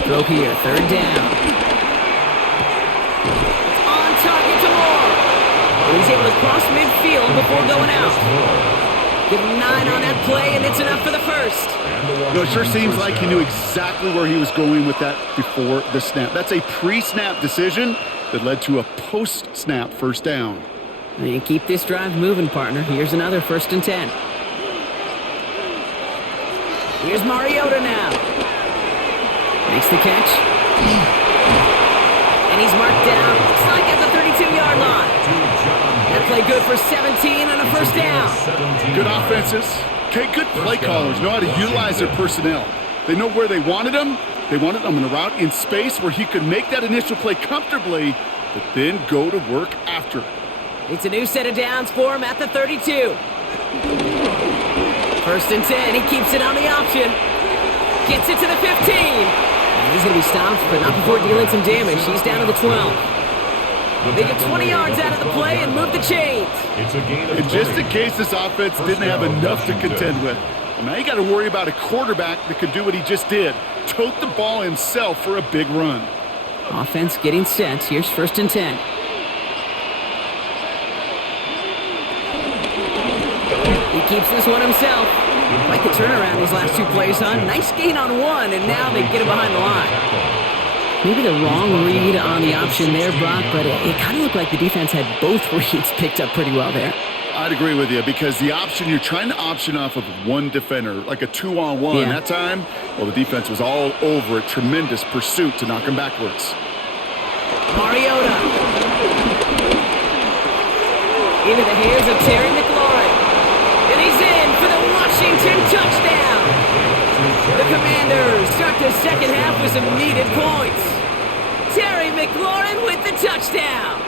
Throw here. Third down. On target to Moore. And he's able to cross midfield before going out. Give him 9 on that play, and it's enough for the first. It sure seems like he knew exactly where he was going with that before the snap. That's a pre-snap decision that led to a post-snap first down. And you keep this drive moving, partner. Here's another 1st and 10. Here's Mariota now. Makes the catch. And he's marked down. Looks like at the 32-yard line. That play good for 17 and a first down. Good offenses. Okay, good play callers know how to utilize their personnel. They know where they wanted him. They wanted him in a route in space where he could make that initial play comfortably, but then go to work after. It's a new set of downs for him at the 32. 1st and 10. He keeps it on the option. Gets it to the 15. And he's going to be stopped, but not before dealing some damage. He's down to the 12. They get 20 yards out of the play and move the chains. And just in case this offense didn't have enough to contend with, well, now you got to worry about a quarterback that could do what he just did. Tote the ball himself for a big run. Offense getting set. Here's 1st and 10. He keeps this one himself. Like the turnaround these last 2 plays, huh? Nice gain on 1, and now they get him behind the line. Maybe the wrong read on the option there, Brock, but it kind of looked like the defense had both reads picked up pretty well there. I'd agree with you because the option, you're trying to option off of one defender, like a 2-on-1. Yeah. That time, well, the defense was all over it. Tremendous pursuit to knock him backwards. Mariota. Into the hands of Terry McLaurin. And he's in for the Washington touchdown. The Commanders start the second half with some needed points. Terry McLaurin with the touchdown.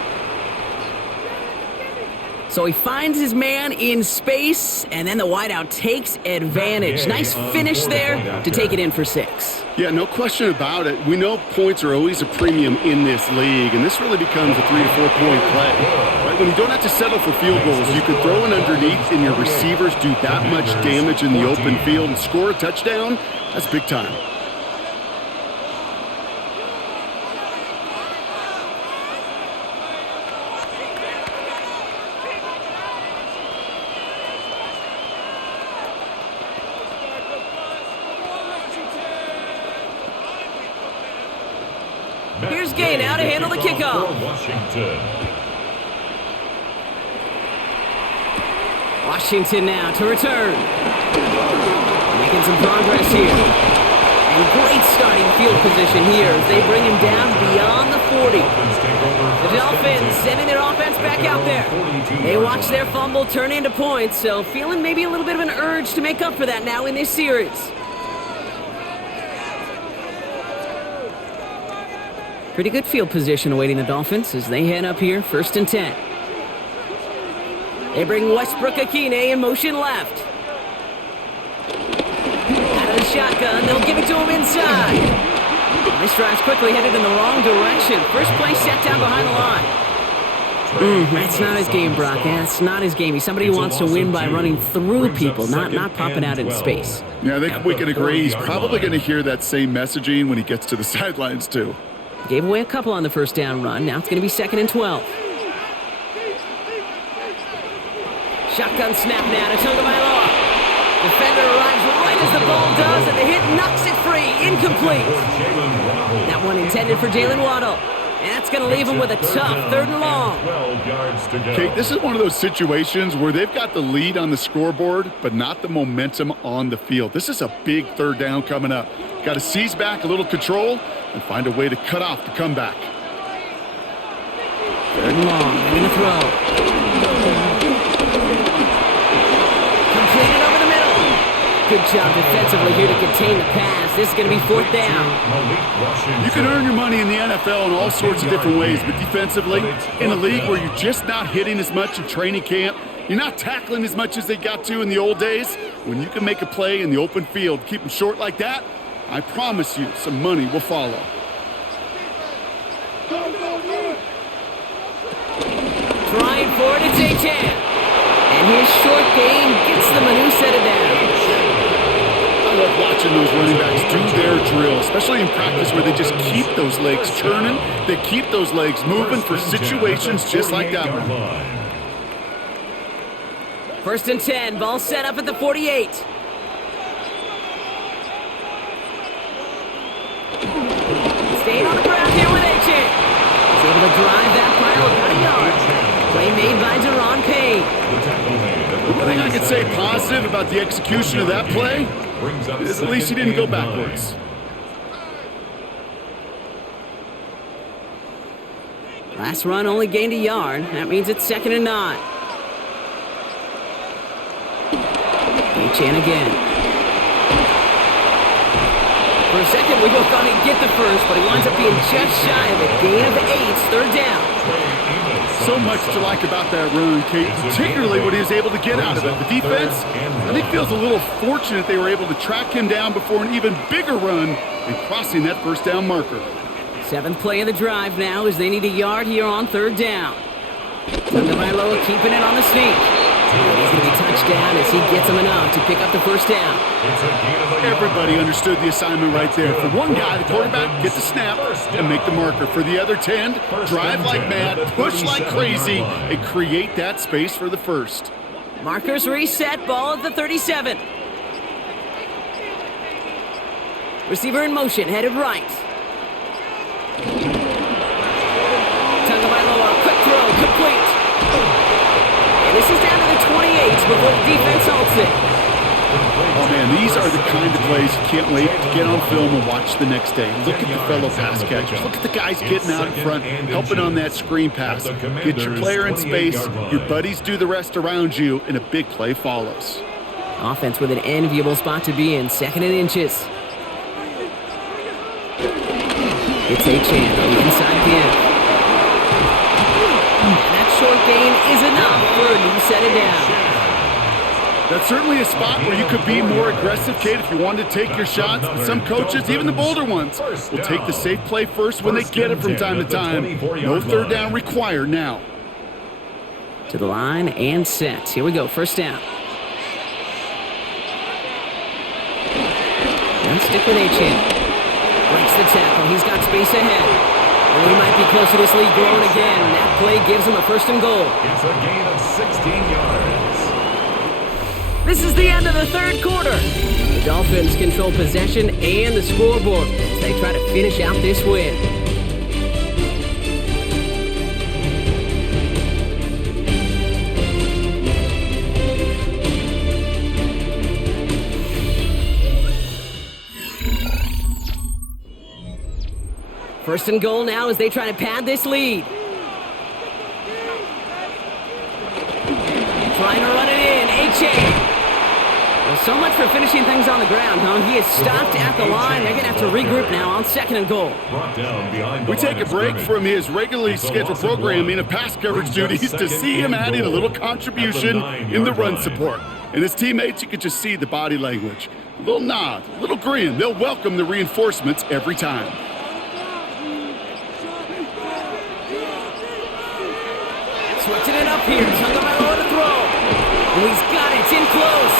So he finds his man in space, and then the wideout takes advantage. Nice finish there to take it in for 6. Yeah, no question about it. We know points are always a premium in this league, and this really becomes a 3 to 4 point play. Right? When you don't have to settle for field goals, you can throw it underneath, and your receivers do that much damage in the open field and score a touchdown. That's big time. Here's Gay now to handle the kickoff. Washington now to return. Making some progress here. And great starting field position here as they bring him down beyond the 40. The Dolphins sending their offense back out there. They watch their fumble turn into points, so feeling maybe a little bit of an urge to make up for that now in this series. Pretty good field position awaiting the Dolphins as they head up here, 1st and 10. They bring Westbrook Akine in motion left. Out of the shotgun, they'll give it to him inside. This drive's quickly headed in the wrong direction. First play set down behind the line. That's not his game, Brock. That's not his game. He's somebody who wants to win by running through people, not popping out into space. Yeah, I think we can agree he's probably going to hear that same messaging when he gets to the sidelines, too. Gave away a couple on the first down run. Now it's going to be 2nd and 12. Shotgun snap now to Tagovailoa. Defender arrives right as the ball does, and the hit knocks it free. Incomplete. That one intended for Jalen Waddle. And that's going to leave him with a tough 3rd and long. 12 yards to go. Okay, this is one of those situations where they've got the lead on the scoreboard, but not the momentum on the field. This is a big 3rd down coming up. Got to seize back a little control and find a way to cut off the comeback. 3rd and long. They're going to throw. Completed over the middle. Good job defensively here to contain the pass. This is going to be 4th down. You can earn your money in the NFL in all sorts of different ways, but defensively, in a league where you're just not hitting as much in training camp, you're not tackling as much as they got to in the old days, when you can make a play in the open field, keep them short like that, I promise you some money will follow. Trying for it, it's Achan. And his short game gets them a new set of downs. I love watching those running backs do their drill, especially in practice where they just keep those legs churning. They keep those legs moving for situations just like that one. 1st and 10, ball set up at the 48. Staying on the ground here with Achan. He's able to drive that pile about a yard. Play made by Deron Payne. The thing I could say positive about the execution of that play is at least he didn't go backwards. Last run only gained a yard. That means it's 2nd and 9. Achan again. For a second, we both thought he'd get the first, but he winds up being just shy of a gain of 8. 3rd down. So much to like about that run, Kate, particularly what he was able to get out of it. The defense, I think, feels a little fortunate they were able to track him down before an even bigger run and crossing that 1st down marker. 7th play of the drive now as they need a yard here on 3rd down. Tagovailoa keeping it on the sneak. And he's going to be touched down as he gets him enough to pick up the 1st down. Everybody understood the assignment right there. For one guy, the quarterback, get the snap and make the marker. For the other 10, drive like mad, push like crazy, and create that space for the 1st. Markers reset, ball at the 37. Receiver in motion, headed right. Tagovailoa, quick throw, complete. And this is down to the 28 before the defense halts it. Oh man, these are the kind of plays you can't wait to get on film and watch the next day. Look at the fellow pass catchers. Look at the guys getting out in front, helping on that screen pass. Get your player in space, your buddies do the rest around you, and a big play follows. Offense with an enviable spot to be in, 2nd and inches. It's Achan on the inside give. And that short gain is enough for a new set of downs. That's certainly a spot where you could be more aggressive, Kate, if you wanted to take your shots. But some coaches, even the bolder ones, will take the safe play first when they get it from time to time. No 3rd down required now. To the line and set. Here we go, 1st down. And stick with Achan. Breaks the tackle. He's got space ahead. And he might be close to this lead growing again. That play gives him a 1st and goal. It's a gain of 16 yards. This is the end of the 3rd quarter. The Dolphins control possession and the scoreboard as they try to finish out this win. First and goal now as they try to pad this lead. Trying to run it in, Achan. Well, so much for finishing things on the ground, huh? He is stopped at the line. They're going to have to regroup now on 2nd and goal. We take a break from his regularly scheduled programming of pass coverage duties to see him adding a little contribution in the run support. And his teammates, you can just see the body language. A little nod, a little grin. They'll welcome the reinforcements every time. Switching it up here. Tagovailoa to throw. And he's got it. It's in close.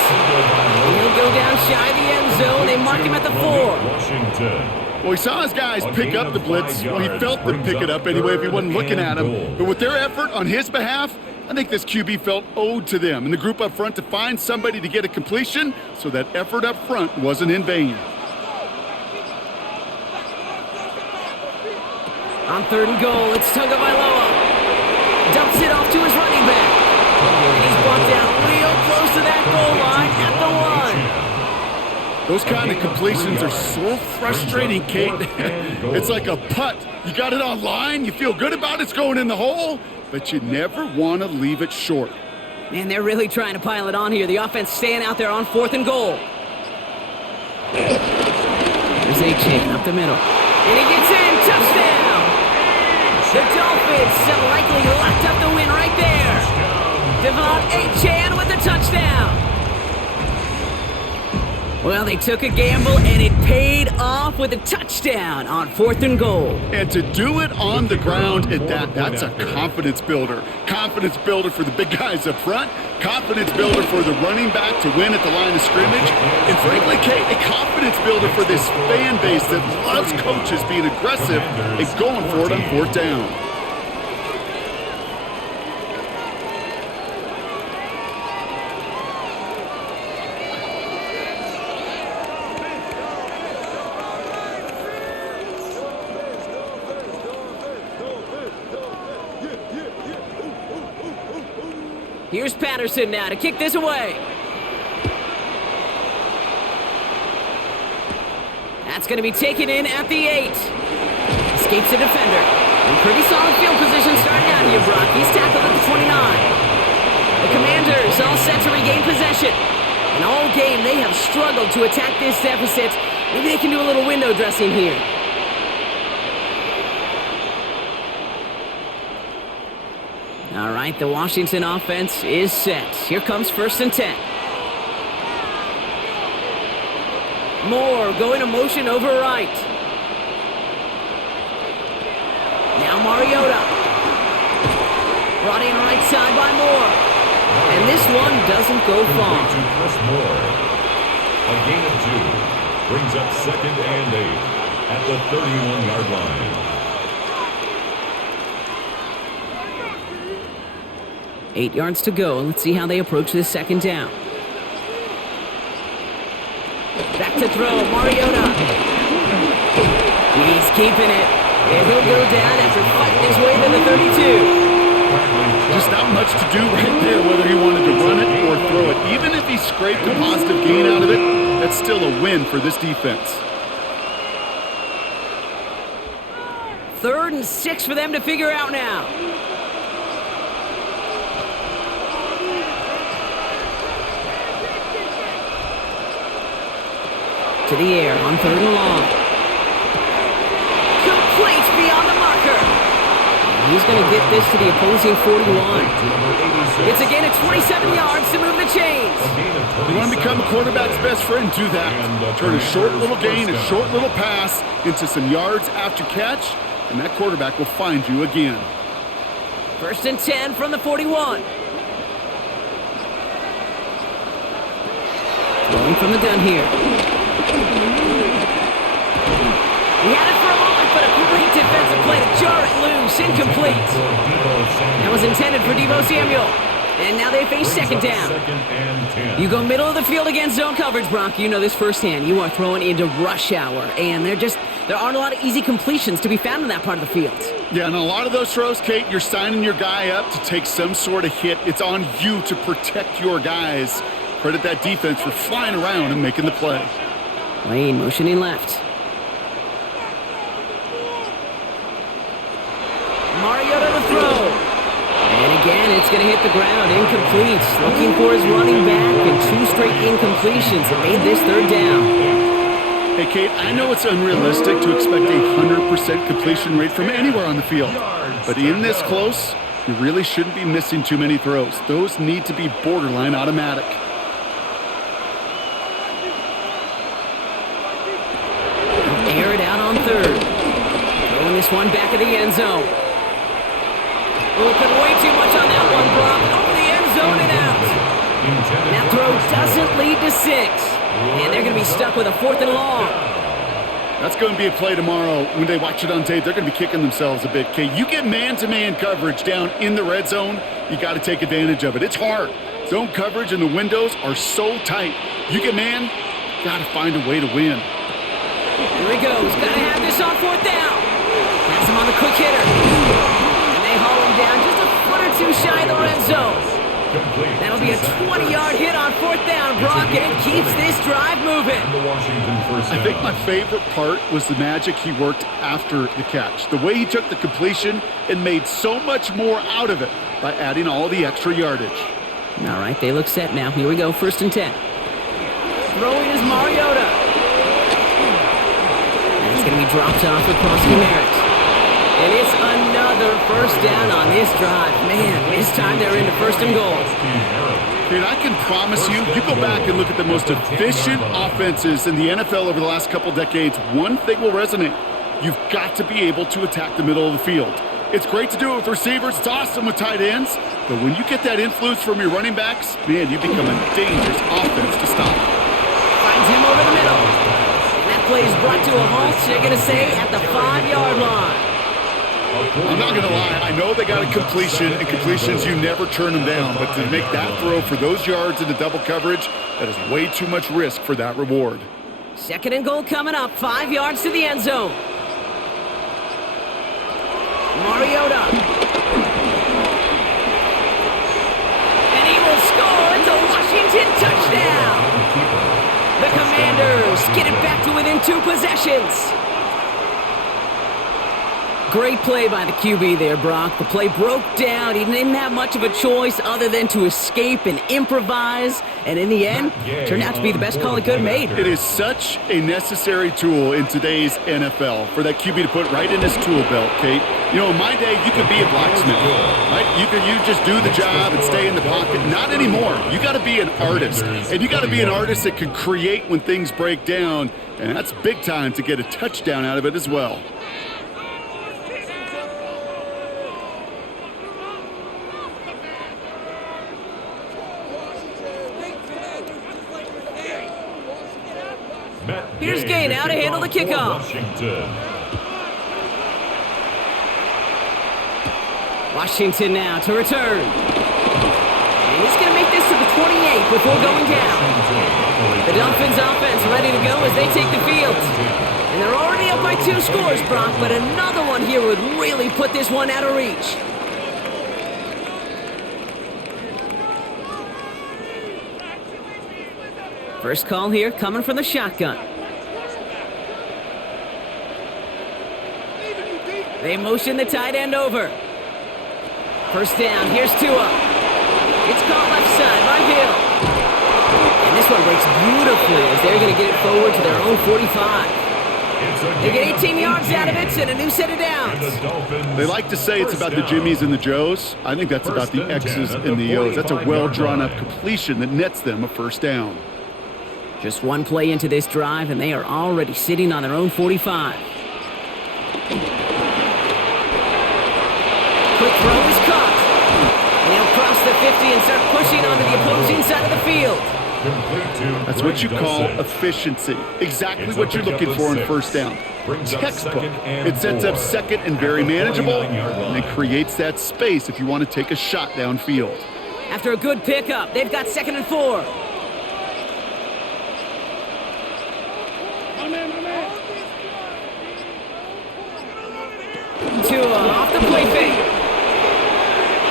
And he'll go down shy of the end zone. They mark him at the 4. Well, he saw his guys pick up the blitz. Well, he felt them pick it up anyway if he wasn't looking at him. But with their effort on his behalf, I think this QB felt owed to them and the group up front to find somebody to get a completion so that effort up front wasn't in vain. On 3rd and goal, it's Tagovailoa. Dumps it off to his running back. And he's brought down real close to that goal line at the 1. Those kind of completions are so frustrating, Kate. It's like a putt. You got it on line, you feel good about it's going in the hole, but you never want to leave it short. Man, they're really trying to pile it on here. The offense staying out there on 4th and goal. There's A-Chain up the middle. And he gets in. Touchdown! The Dolphins have likely locked up the win right there. Devon A-Chan with the touchdown. Well, they took a gamble, and it paid off with a touchdown on 4th and goal. And to do it on the ground at that's a confidence builder. Confidence builder for the big guys up front. Confidence builder for the running back to win at the line of scrimmage. And frankly, Kate, a confidence builder for this fan base that loves coaches being aggressive and going for it on 4th down. Here's Patterson now to kick this away. That's going to be taken in at the 8. Escapes the defender. In pretty solid field position starting out here, Brock. He's tackled at the 29. The Commanders all set to regain possession. And all game, they have struggled to attack this deficit. Maybe they can do a little window dressing here. All right, the Washington offense is set. Here comes 1st and 10. Moore going to motion over right. Now Mariota. Brought in right side by Moore. And this one doesn't go far. To Chris Moore. A gain of 2. Brings up 2nd and 8 at the 31-yard line. 8 yards to go. Let's see how they approach this 2nd down. Back to throw, Mariota. He's keeping it. And he'll go down after fighting his way to the 32. Just not much to do right there, whether he wanted to run it or throw it. Even if he scraped a positive gain out of it, that's still a win for this defense. 3rd and 6 for them to figure out now. To the air on 3rd and long. Complete beyond the marker. He's going to get this to the opposing 41. It's a gain of 27 yards to move the chains. You want to become a quarterback's best friend, do that. Turn a short little gain, a short little pass into some yards after catch, and that quarterback will find you again. 1st and 10 from the 41. Throwing from the gun here. He had it for a moment, but a great defensive play to jar it loose. Incomplete. That was intended for Deebo Samuel. And now they face 2nd down. You go middle of the field against zone coverage, Brock. You know this firsthand. You are throwing into rush hour. And there aren't a lot of easy completions to be found in that part of the field. Yeah, and a lot of those throws, Kate, you're signing your guy up to take some sort of hit. It's on you to protect your guys. Credit that defense for flying around and making the play. Lane motioning left. Mariota to throw. And again, it's going to hit the ground. Incomplete. Looking for his running back, and 2 straight incompletions that made this 3rd down. Hey, Kate, I know it's unrealistic to expect a 100% completion rate from anywhere on the field. But in this close, you really shouldn't be missing too many throws. Those need to be borderline automatic. Air it out on 3rd. Throwing this one back of the end zone. Open way too much on that one, Brock. Over the end zone and out. That throw doesn't lead to 6. And they're going to be stuck with a 4th and long. That's going to be a play tomorrow. When they watch it on tape, they're going to be kicking themselves a bit. Okay, you get man-to-man coverage down in the red zone, you got to take advantage of it. It's hard. Zone coverage and the windows are so tight. You get man, got to find a way to win. Here he goes. Got to have this on 4th down. Pass him on the quick hitter. And they haul him down just a foot or two shy of the red zone. That'll be a 20-yard hit on fourth down, Brock, and it keeps this drive moving. I think my favorite part was the magic he worked after the catch. The way he took the completion and made so much more out of it by adding all the extra yardage. All right, they look set now. Here we go, 1st and 10. Throwing is Mariota. And it's going to be dropped off across the merits. And it's another first down on this drive. Man, this time they're into 1st and goal. And I can promise you, you go back and look at the most efficient offenses in the NFL over the last couple decades, one thing will resonate. You've got to be able to attack the middle of the field. It's great to do it with receivers. It's awesome with tight ends. But when you get that influence from your running backs, man, you become a dangerous offense to stop. Finds him over the middle. And that play is brought to a halt, they're going to say, at the 5-yard line. I'm not going to lie. I know they got a completion, and completions, you never turn them down. But to make that throw for those yards into double coverage, that is way too much risk for that reward. 2nd and goal coming up, 5 yards to the end zone. Mariota. And he will score. It's a Washington touchdown. The Commanders get it back to within 2 possessions. Great play by the QB there, Brock. The play broke down. He didn't have much of a choice other than to escape and improvise. And in the end, turned out to be the best call he could have made. It is such a necessary tool in today's NFL for that QB to put right in his tool belt, Kate. You know, in my day, you could be a blacksmith, right? You just do the job and stay in the pocket. Not anymore. You got to be an artist. And you got to be an artist that can create when things break down. And that's big time to get a touchdown out of it as well. Here's Gay now to handle the kickoff. Washington now to return. And he's going to make this to the 28 before going down. The Dolphins offense ready to go as they take the field. And they're already up by 2 scores, Brock, but another one here would really put this one out of reach. First call here coming from the shotgun. They motion the tight end over. First down, here's Tua. It's called left side by Hill. And this one breaks beautifully as they're going to get it forward to their own 45. They get 18 yards out of it and a new set of downs. They like to say it's about the Jimmies and the Joes. I think that's about the X's and the O's. That's a well-drawn-up completion that nets them a first down. Just one play into this drive, and they are already sitting on their own 45. Quick throw is caught. And he'll cross the 50 and start pushing onto the opposing side of the field. That's what you call efficiency. Exactly what you're looking for in first down. Textbook. It sets up 2nd and very manageable, and it creates that space if you want to take a shot downfield. After a good pickup, they've got 2nd and 4. Off the play fake.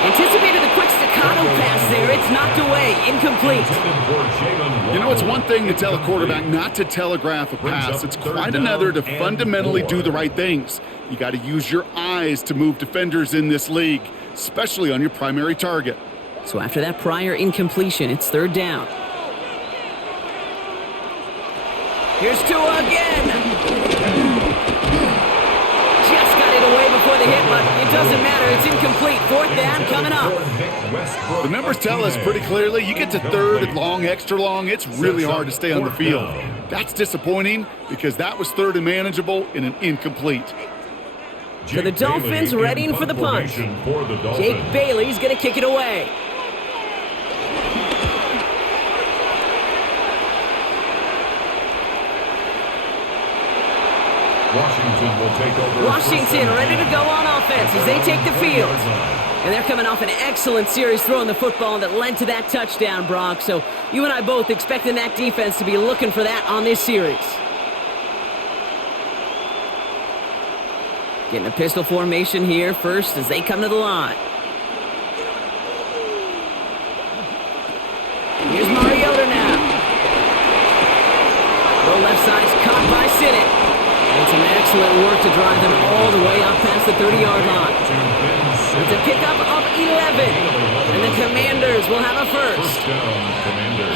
Anticipated the quick staccato pass there. It's knocked away. Incomplete. You know, it's one thing to tell a quarterback not to telegraph a pass. It's quite another to fundamentally do the right things. You got to use your eyes to move defenders in this league, especially on your primary target. So after that prior incompletion, it's 3rd down. Here's Tua again. Before the hit, but it doesn't matter. It's incomplete. 4th down coming up. The numbers tell us pretty clearly, you get to 3rd and long, extra long, it's really hard to stay on the field. That's disappointing because that was 3rd and manageable in an incomplete. So the Dolphins readying for the punch. Jake Bailey's going to kick it away. Washington will take over. Washington ready to go on offense as they take the field. And they're coming off an excellent series throwing the football that led to that touchdown, Brock. So you and I both expecting that defense to be looking for that on this series. Getting a pistol formation here first as they come to the line. Here's Mariota now. The left side's caught by Sinnott. And some excellent work to drive them all the way up past the 30-yard line. It's a pickup of 11. And the Commanders will have a first.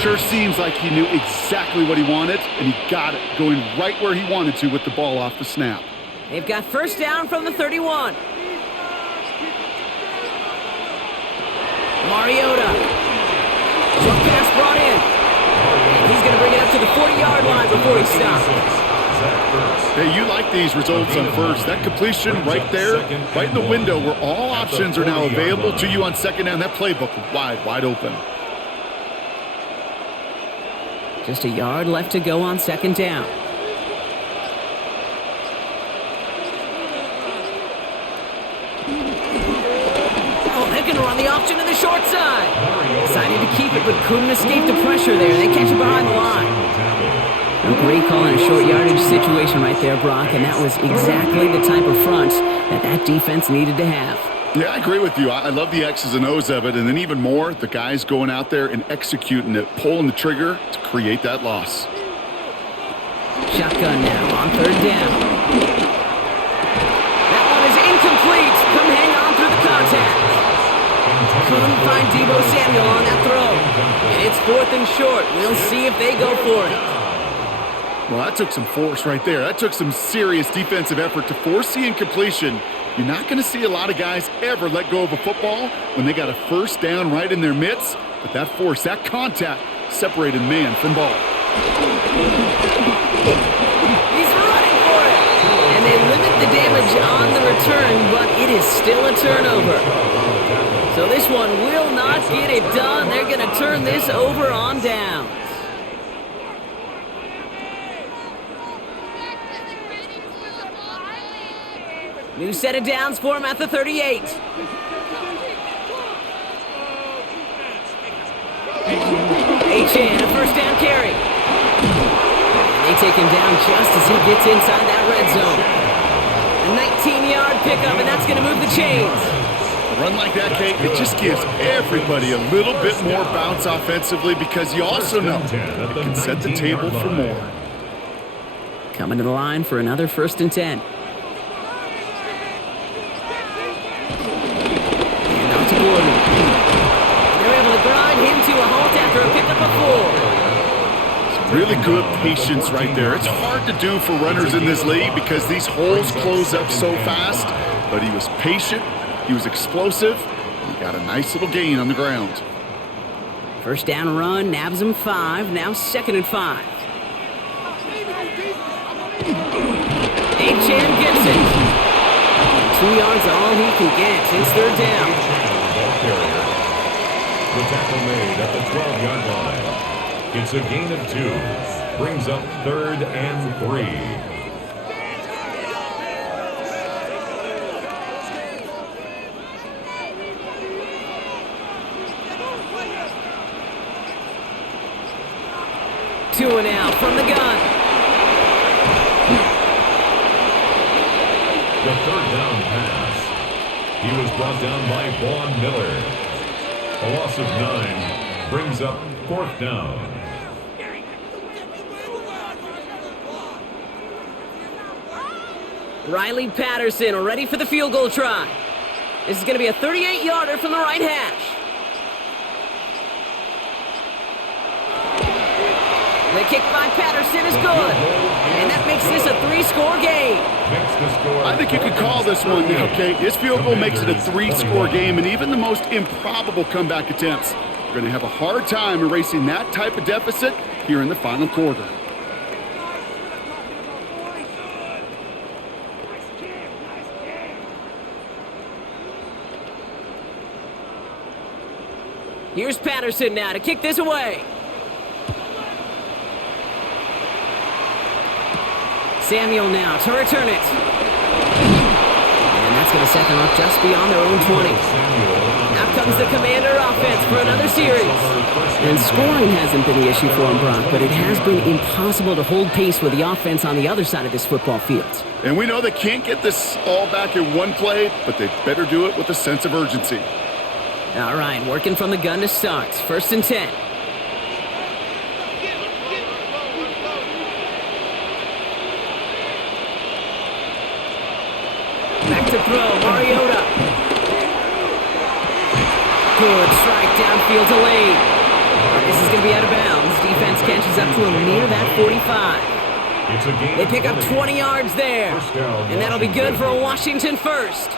Sure seems like he knew exactly what he wanted, and he got it, going right where he wanted to with the ball off the snap. They've got first down from the 31. Mariota. Short pass brought in. And he's going to bring it up to the 40-yard line before he stops. Hey, you like these results on first. That completion right there, right in the window where all options are now available to you on second down. That playbook wide open. Just a yard left to go on second down. Oh, they're going to run the option to the short side. Decided to keep it, but couldn't escape the pressure there. They catch it behind the line. A great call in a short yardage situation right there, Brock, and that was exactly the type of front that defense needed to have. Yeah, I agree with you. I love the X's and O's of it, and then even more, the guys going out there and executing it, pulling the trigger to create that loss. Shotgun now on third down. That one is incomplete. Come hang on through the contact. Couldn't find Deebo Samuel on that throw. And it's 4th and short. We'll see if they go for it. Well, that took some force right there. That took some serious defensive effort to force the incompletion. You're not going to see a lot of guys ever let go of a football when they got a first down right in their midst. But that force, that contact, separated man from ball. He's running for it. And they limit the damage on the return, but it is still a turnover. So this one will not get it done. They're going to turn this over on down. New set of downs for him at the 38. Achane, a first down carry. And they take him down just as he gets inside that red zone. A 19-yard pickup, and that's going to move the chains. A run like that, Kate, it just gives everybody a little bit more bounce offensively because you also know it can set the table for more. Coming to the line for another 1st and 10. Gordon. They're able to grind him to a halt after a pickup of 4. Really good patience right there. It's hard to do for runners in this league because these holes close up so fast, but he was patient, he was explosive, and he got a nice little gain on the ground. First down run, nabs him 5, now 2nd and 5. Achane gets it. 2 yards are all he can get. It's 3rd down. Carrier. The tackle made at the 12-yard line. It's a gain of 2. Brings up 3rd and 3. Two and out from the gun. The 3rd down pass. He was brought down by Vaughn Miller. A loss of 9 brings up 4th down. Riley Patterson ready for the field goal try. This is going to be a 38-yarder from the right hash. The kick by Patterson is good. And that makes this a 3-score game. I think you could call this one now, Kate. This field goal makes it a 3-score game, and even the most improbable comeback attempts are going to have a hard time erasing that type of deficit here in the final quarter. Here's Patterson now to kick this away. Samuel now to return it. And that's going to set them up just beyond their own 20. Now comes the Commander offense. offense for another series. And scoring hasn't been the issue for him, Brock, but it has been impossible to hold pace with the offense on the other side of this football field. And we know they can't get this all back in one play, but they better do it with a sense of urgency. All right, working from the gun to start. 1st and 10. Back to throw, Mariota. Good strike downfield to late. This is going to be out of bounds. Defense catches up to him near that 45. They pick up 20 yards there. And that'll be good for a Washington first.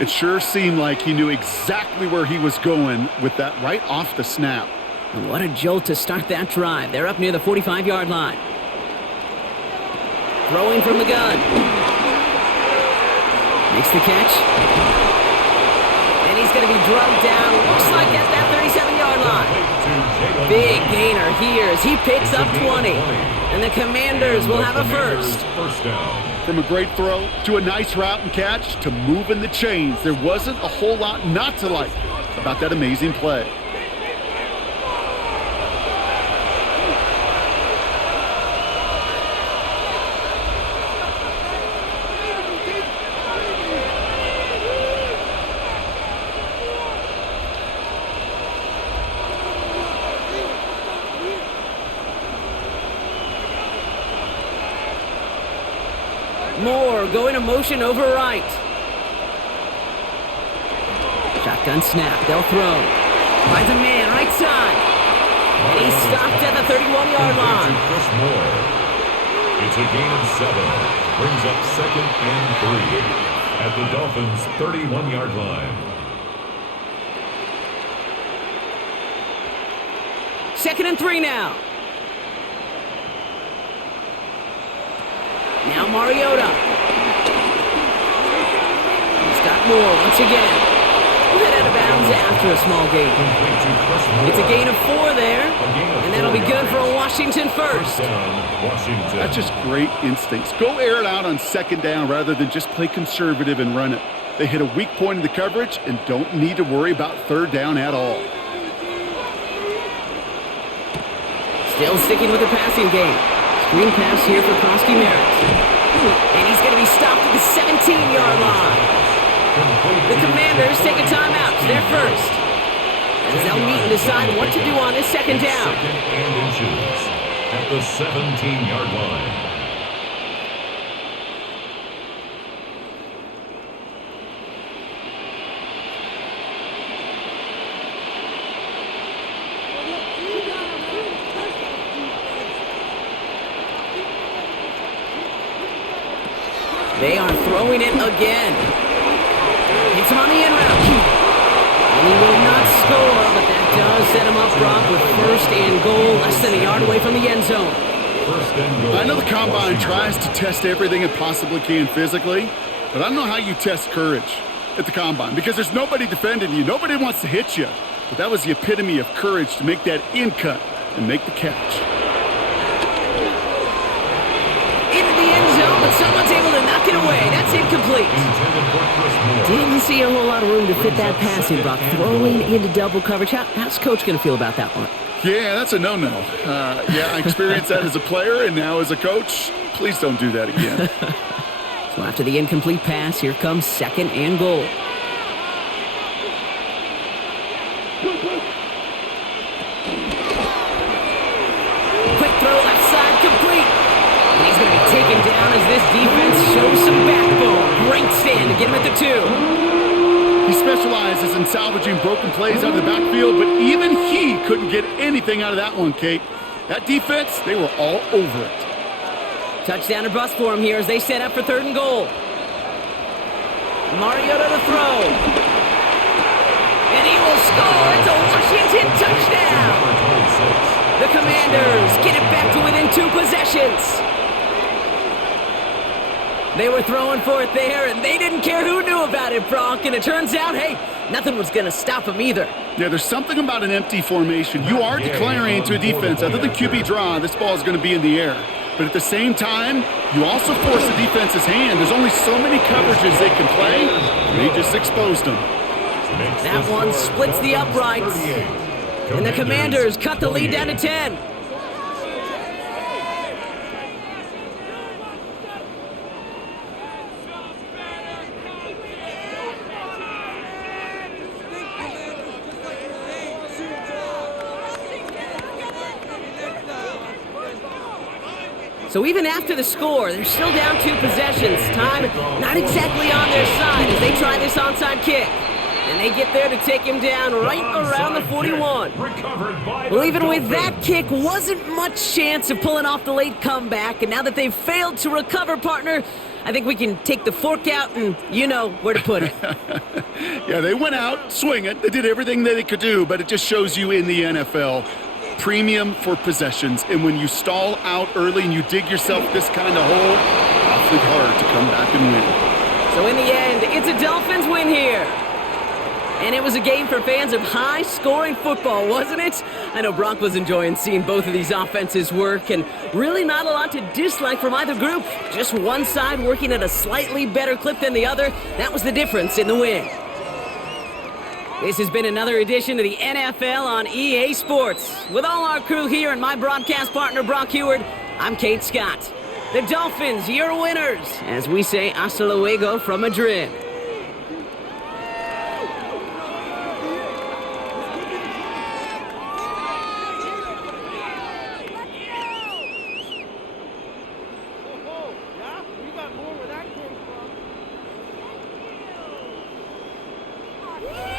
It sure seemed like he knew exactly where he was going with that right off the snap. And what a jolt to start that drive. They're up near the 45-yard line. Throwing from the gun. Makes the catch. And he's going to be drugged down. Looks like at that 37-yard line. Big gainer here as he picks up 20. And the Commanders will have a first. From a great throw to a nice route and catch to moving the chains, there wasn't a whole lot not to like about that amazing play. Moore going to motion over right. Shotgun snap. They'll throw. Finds a man right side. And he's stopped at the 31-yard line. It's a gain of 7. Brings up 2nd and 3 at the Dolphins' 31-yard line. 2nd and 3 now. Now Mariota. He's got Moore once again. Head out of bounds after a small gain. It's a gain of 4 there, and that'll be good for a Washington first. That's just great instincts. Go air it out on 2nd down rather than just play conservative and run it. They hit a weak point in the coverage and don't need to worry about 3rd down at all. Still sticking with the passing game. Screen pass here for Krosky Merritt. And he's going to be stopped at the 17-yard line. The Commanders take a timeout. They're first. As they'll meet and decide what to do on this 2nd down. 2nd and inches at the 17-yard line. They are throwing it again. Hits him on the end route. And he will not score, but that does set him up, Brock, with 1st and goal, less than a yard away from the end zone. I know the Combine tries to test everything it possibly can physically, but I don't know how you test courage at the Combine because there's nobody defending you. Nobody wants to hit you. But that was the epitome of courage to make that in cut and make the catch. Into the end zone, but someone's able to knock it away. That's incomplete. Didn't see a whole lot of room to fit that pass in, Brock. Throwing into double coverage. How's Coach going to feel about that one? Yeah, that's a no-no. Yeah, I experienced that as a player and now as a coach. Please don't do that again. So after the incomplete pass, here comes 2nd and goal. Quick throw left side, complete. And he's going to be taken down as this defense shows some backbone. Great stand to get him at the 2. He specializes in salvaging broken plays out of the backfield, but even he couldn't get anything out of that one, Kate. That defense, they were all over it. Touchdown or bust for him here as they set up for 3rd and goal. Mariota to throw. And he will score. It's a Washington touchdown. The Commanders get it back to within 2 possessions. They were throwing for it there, and they didn't care who knew about it, Brock. And it turns out, hey, nothing was going to stop them either. Yeah, there's something about an empty formation. You are declaring to a defense, other than QB draw, this ball is going to be in the air. But at the same time, you also force the defense's hand. There's only so many coverages they can play, and they just exposed them. That one splits the uprights. And the Commanders cut the lead down to 10. So even after the score, they're still down 2 possessions. Time not exactly on their side as they try this onside kick. And they get there to take him down right around the 41. Well, even with that kick, wasn't much chance of pulling off the late comeback. And now that they've failed to recover, partner, I think we can take the fork out and you know where to put it. Yeah, they went out swinging. They did everything that they could do, but it just shows you in the NFL, premium for possessions. And when you stall out early and you dig yourself this kind of hole, awfully hard to come back and win. So in the end, it's a Dolphins win here. And it was a game for fans of high-scoring football, wasn't it? I know Brock was enjoying seeing both of these offenses work, and really not a lot to dislike from either group. Just one side working at a slightly better clip than the other. That was the difference in the win. This has been another edition of the NFL on EA Sports. With all our crew here and my broadcast partner, Brock Heward, I'm Kate Scott. The Dolphins, your winners, as we say hasta luego from Madrid. Yeah?